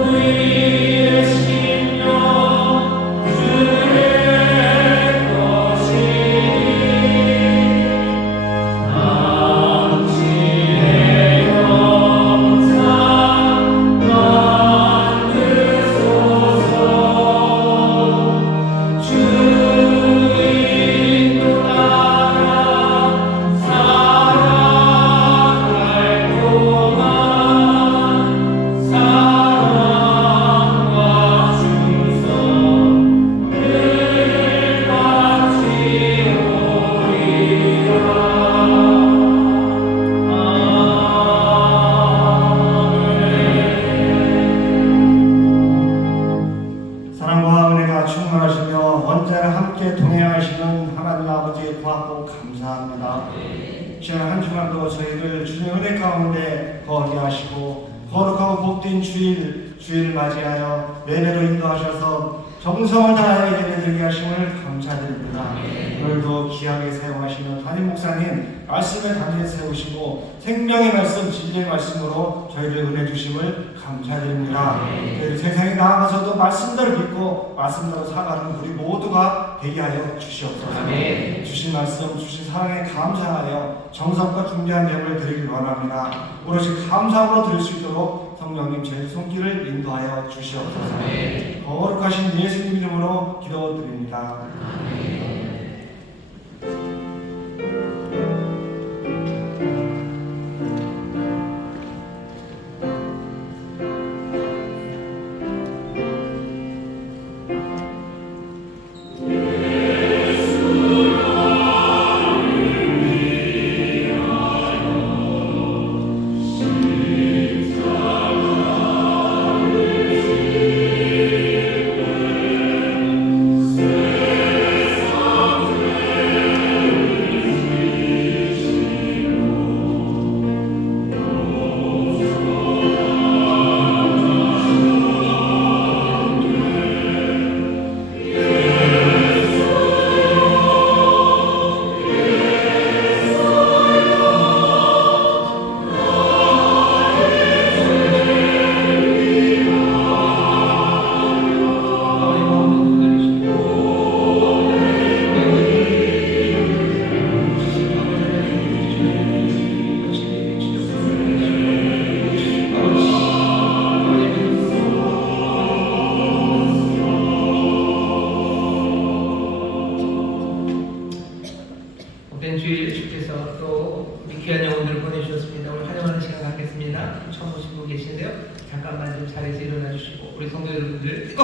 우리의 심령 주의 것이니 당신의 영상 만드소서 주인도 나라 살아갈 동안 사랑과 충성 늘같이 오리라. 사랑과 은혜가 충만하시며 언제나 함께 동행하시는 하나님 아버지의 고맙고 감사합니다. 지난 한 주간도 저희를 주의 은혜 가운데 거하게 하시고 거룩하고 복된 주일을 맞이하여 예배로 인도하셔서 정성을 다하여 예배 드리게 하심을 감사드립니다. 오늘도 귀하게 사용하시는 담임 목사님 말씀을 단위에 세우시고 생명의 말씀, 진리의 말씀으로 저희를 은혜 주심을 감사드립니다. 저희 세상에 나아가서도 말씀대로 믿고 말씀대로 살아가는 우리 모두가 되게 하여 주시옵소서. 주신 말씀, 주신 사랑에 감사하여 정성과 중대한 예물을 드리길 원합니다. 오롯이 감사함으로 드릴 수 있도록 성령님 제 손길을 인도하여 주시옵소서. 거룩하신 예수님 이름으로 기도드립니다.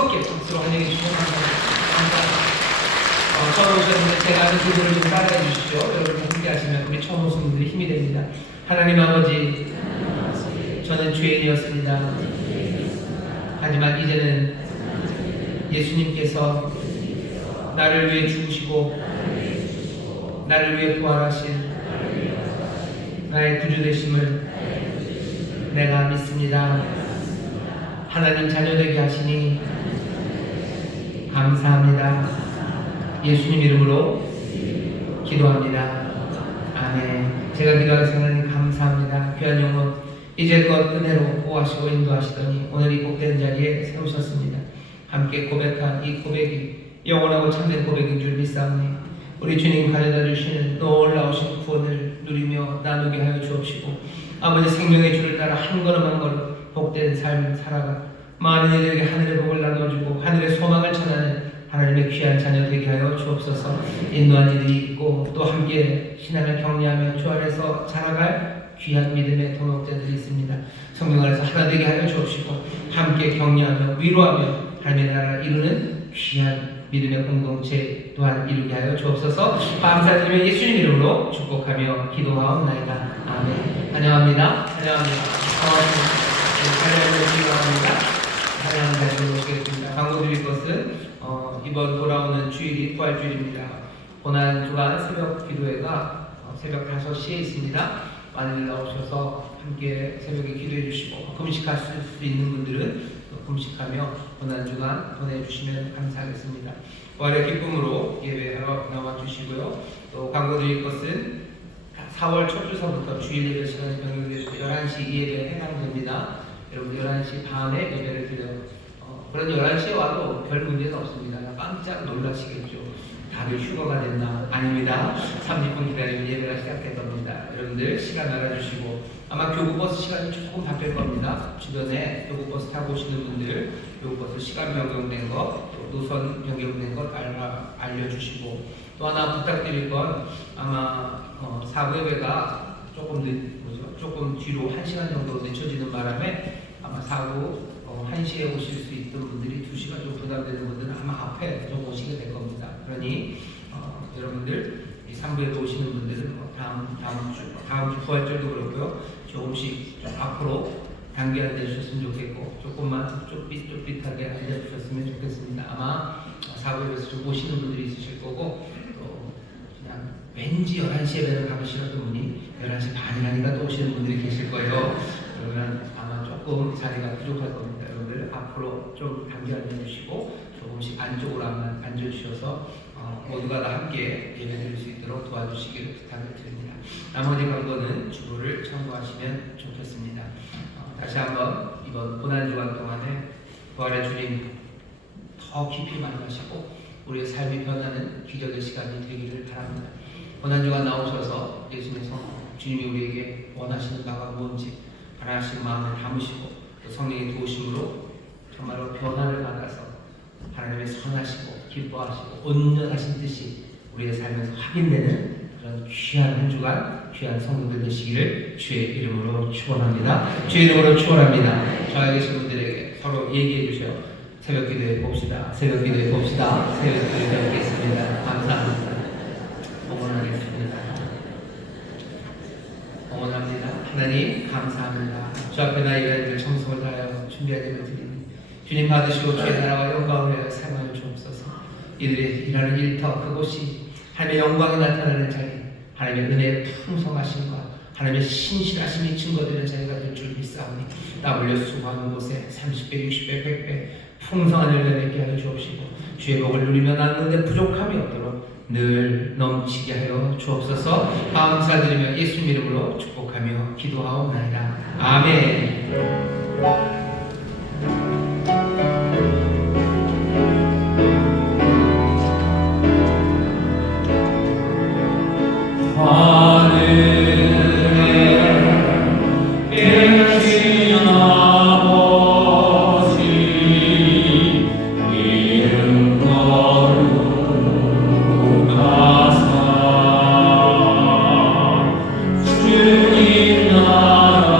뜨겁게 박수로 환영해 주시면 감사합니다. 처음 오셨는데 제가 하는 기도를 좀 따라해 주시죠. 여러분 함께 하시면 우리 처음 오신 분들이 힘이 됩니다. 하나님 아버지, 저는 죄인이었습니다. 하지만 이제는 예수님께서 나를 위해 죽으시고 나를 위해 부활하신 나의 구주 되심을 내가 믿습니다. 하나님 자녀 되게 하시니 감사합니다. 예수님 이름으로 기도합니다. 아멘. 제가 기도하는 하나님 감사합니다. 귀한 영혼 이제껏 은혜로 보호하시고 인도하시더니 오늘 이 복된 자리에 세우셨습니다. 함께 고백한 이 고백이 영원하고 참된 고백인 줄 믿사오니 우리 주님 가져다 주시는 놀라우신 구원을 누리며 나누게 하여 주옵시고 아버지 생명의 줄을 따라 한 걸음 한 걸음 복된 삶을 살아가 많은 이들에게 하늘의 복을 나눠주고 하늘의 소망을 전하는 하나님의 귀한 자녀 되게 하여 주옵소서. 인도한 이들이 있고 또 함께 신앙을 격려하며 주 안에서 자라갈 귀한 믿음의 동역자들이 있습니다. 성령 안에서 하나 되게 하여 주옵시고 함께 격려하며 위로하며 하나님의 나라를 이루는 귀한 믿음의 공동체 또한 이루게 하여 주옵소서. 감사드리며 예수님 이름으로 축복하며 기도하옵나이다. 아멘. 환영합니다. 환영합니다. 찬양을 기도합니다. 찬양 자리로 모시겠습니다. 광고 드릴 것은 이번 돌아오는 주일이 부활주일입니다. 고난 주간 새벽 기도회가 새벽 5시에 있습니다. 많이들 나오셔서 함께 새벽에 기도해 주시고 금식할 수 있는 분들은 금식하며 고난 주간 보내주시면 감사하겠습니다. 부활의 기쁨으로 예배하러 나와 주시고요. 또 광고 드릴 것은 4월 첫 주서부터 주일 예배 시간이 변경돼서 11시 예배에 해당됩니다. 여러분 11시 반에 예배를 드려요. 그런 11시에 와도 별 문제는 없습니다. 깜짝 놀라시겠죠. 다들 휴가가 됐나? 아닙니다. 30분 기다리면 예배가 시작될 겁니다. 여러분들 시간 알아주시고 아마 교구버스 시간이 조금 바뀔 겁니다. 주변에 교구버스 타고 오시는 분들 교구버스 시간 변경된 것, 또 노선 변경된 것 알려주시고 또 하나 부탁드릴 건 아마 4부 예배가 조금 뒤로 1시간 정도 늦춰지는 바람에 아마 4부 1시에 오실 수 있던 분들이 2시간 좀 부담되는 분들은 아마 앞에 좀 오시게 될 겁니다. 그러니 여러분들 이 3부에도 오시는 분들은 다음 주 부활절도 그렇고요. 조금씩 좀 앞으로 단계 앉아주셨으면 좋겠고 조금만 쫄깃쫄깃하게 앉아주셨으면 좋겠습니다. 아마 4부에서 좀 오시는 분들이 있으실 거고 또 그냥 왠지 11시 예배를 가기 싫었던 분이 11시 반이라니까 또 오시는 분들이 계실 거예요. 그러면 아마 조금 자리가 부족할 겁니다. 여러분들 앞으로 좀 단계 앉아주시고 조금씩 안쪽으로 앉아주셔서 모두가 다 함께 예배드릴 수 있도록 도와주시기를 부탁을 드립니다. 나머지 광고는 주보를 참고하시면 좋겠습니다. 다시 한번 이번 고난주간 동안에 부활의 주님 더 깊이 만나시고 우리의 삶이 변하는 기적의 시간이 되기를 바랍니다. 고난주간 나오셔서 예수님의 성 주님이 우리에게 원하시는 바가 무엇인지 하나씩 마음을 담으시고 또 성령의 도우심으로 정말로 변화를 받아서 하나님의 선하시고 기뻐하시고 온전하신 뜻이 우리의 삶에서 확인되는 그런 귀한 한 주간 귀한 성도들 되시기를 주의 이름으로 축원합니다. 주의 이름으로 축원합니다. 저와 계신 분들에게 서로 얘기해 주셔. 새벽 기도해 봅시다. 새벽 기도해 봅시다. 새벽 기도해 뵙겠습니다. 감사합니다. 응원하겠습니다. 응원합니다. 하나님 감사합니다. 주 앞에 나의 일을 정성을 다하여 준비하게 드리니 주님 받으시고 주의 나라와 영광을 위하여 사용하여 주옵소서. 이들의 일하는 일터 그곳이 하나님의 영광이 나타나는 자리, 하나님의 은혜의 풍성하심과 하나님의 신실하심이 증거되는 자리가 될 줄 믿사오니 땀 흘려 수고하는 곳에 30배, 60배, 100배 풍성한 열매 맺게 하여 주옵시고 주의 복을 누리며 나누는데 부족함이 없도록 늘 넘치게 하여 주옵소서. 감사드리며 예수님 이름으로 축복하며 기도하옵나이다. 아멘. 주님 나라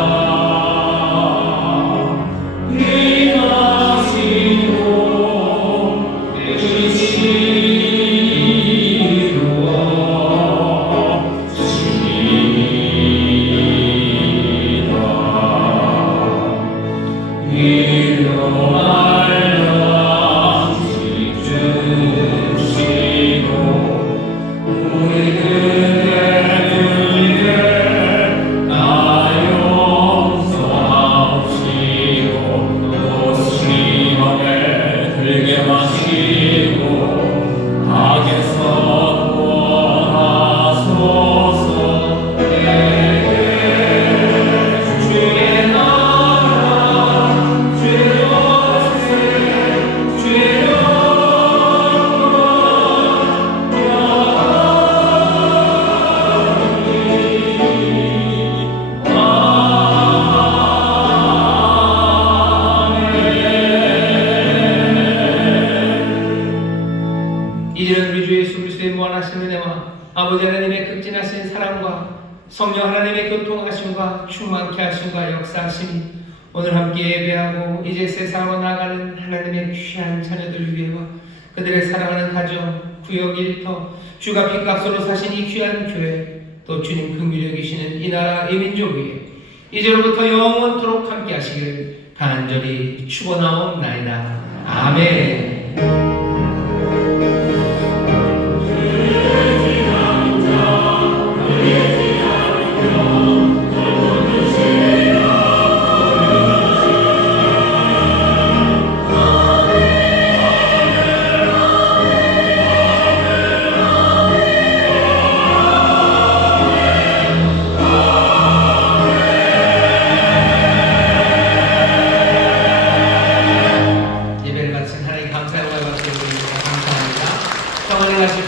하시고 악에서 구원하소서. 내게 주의 나라 주의 역사 주의 이제는 우리 주 예수 그리스도의 무한하신 은혜와 아버지 하나님의 극진하신 사랑과 성령 하나님의 교통하심과 충만케 하심과 역사하심이 오늘 함께 예배하고 이제 세상으로 나가는 하나님의 귀한 자녀들 위에와 그들의 사랑하는 가정, 구역, 일터, 주가 핏값으로 사신 이 귀한 교회, 또 주님 긍휼히 여기시는 이 나라, 이 민족 위에 이제로부터 영원토록 함께 하시길 간절히 축원하옵나이다. 아멘. 예배를 바친 하나님 감사의 영광을 받게 되옵니다. 감사합니다. 평안히 가시고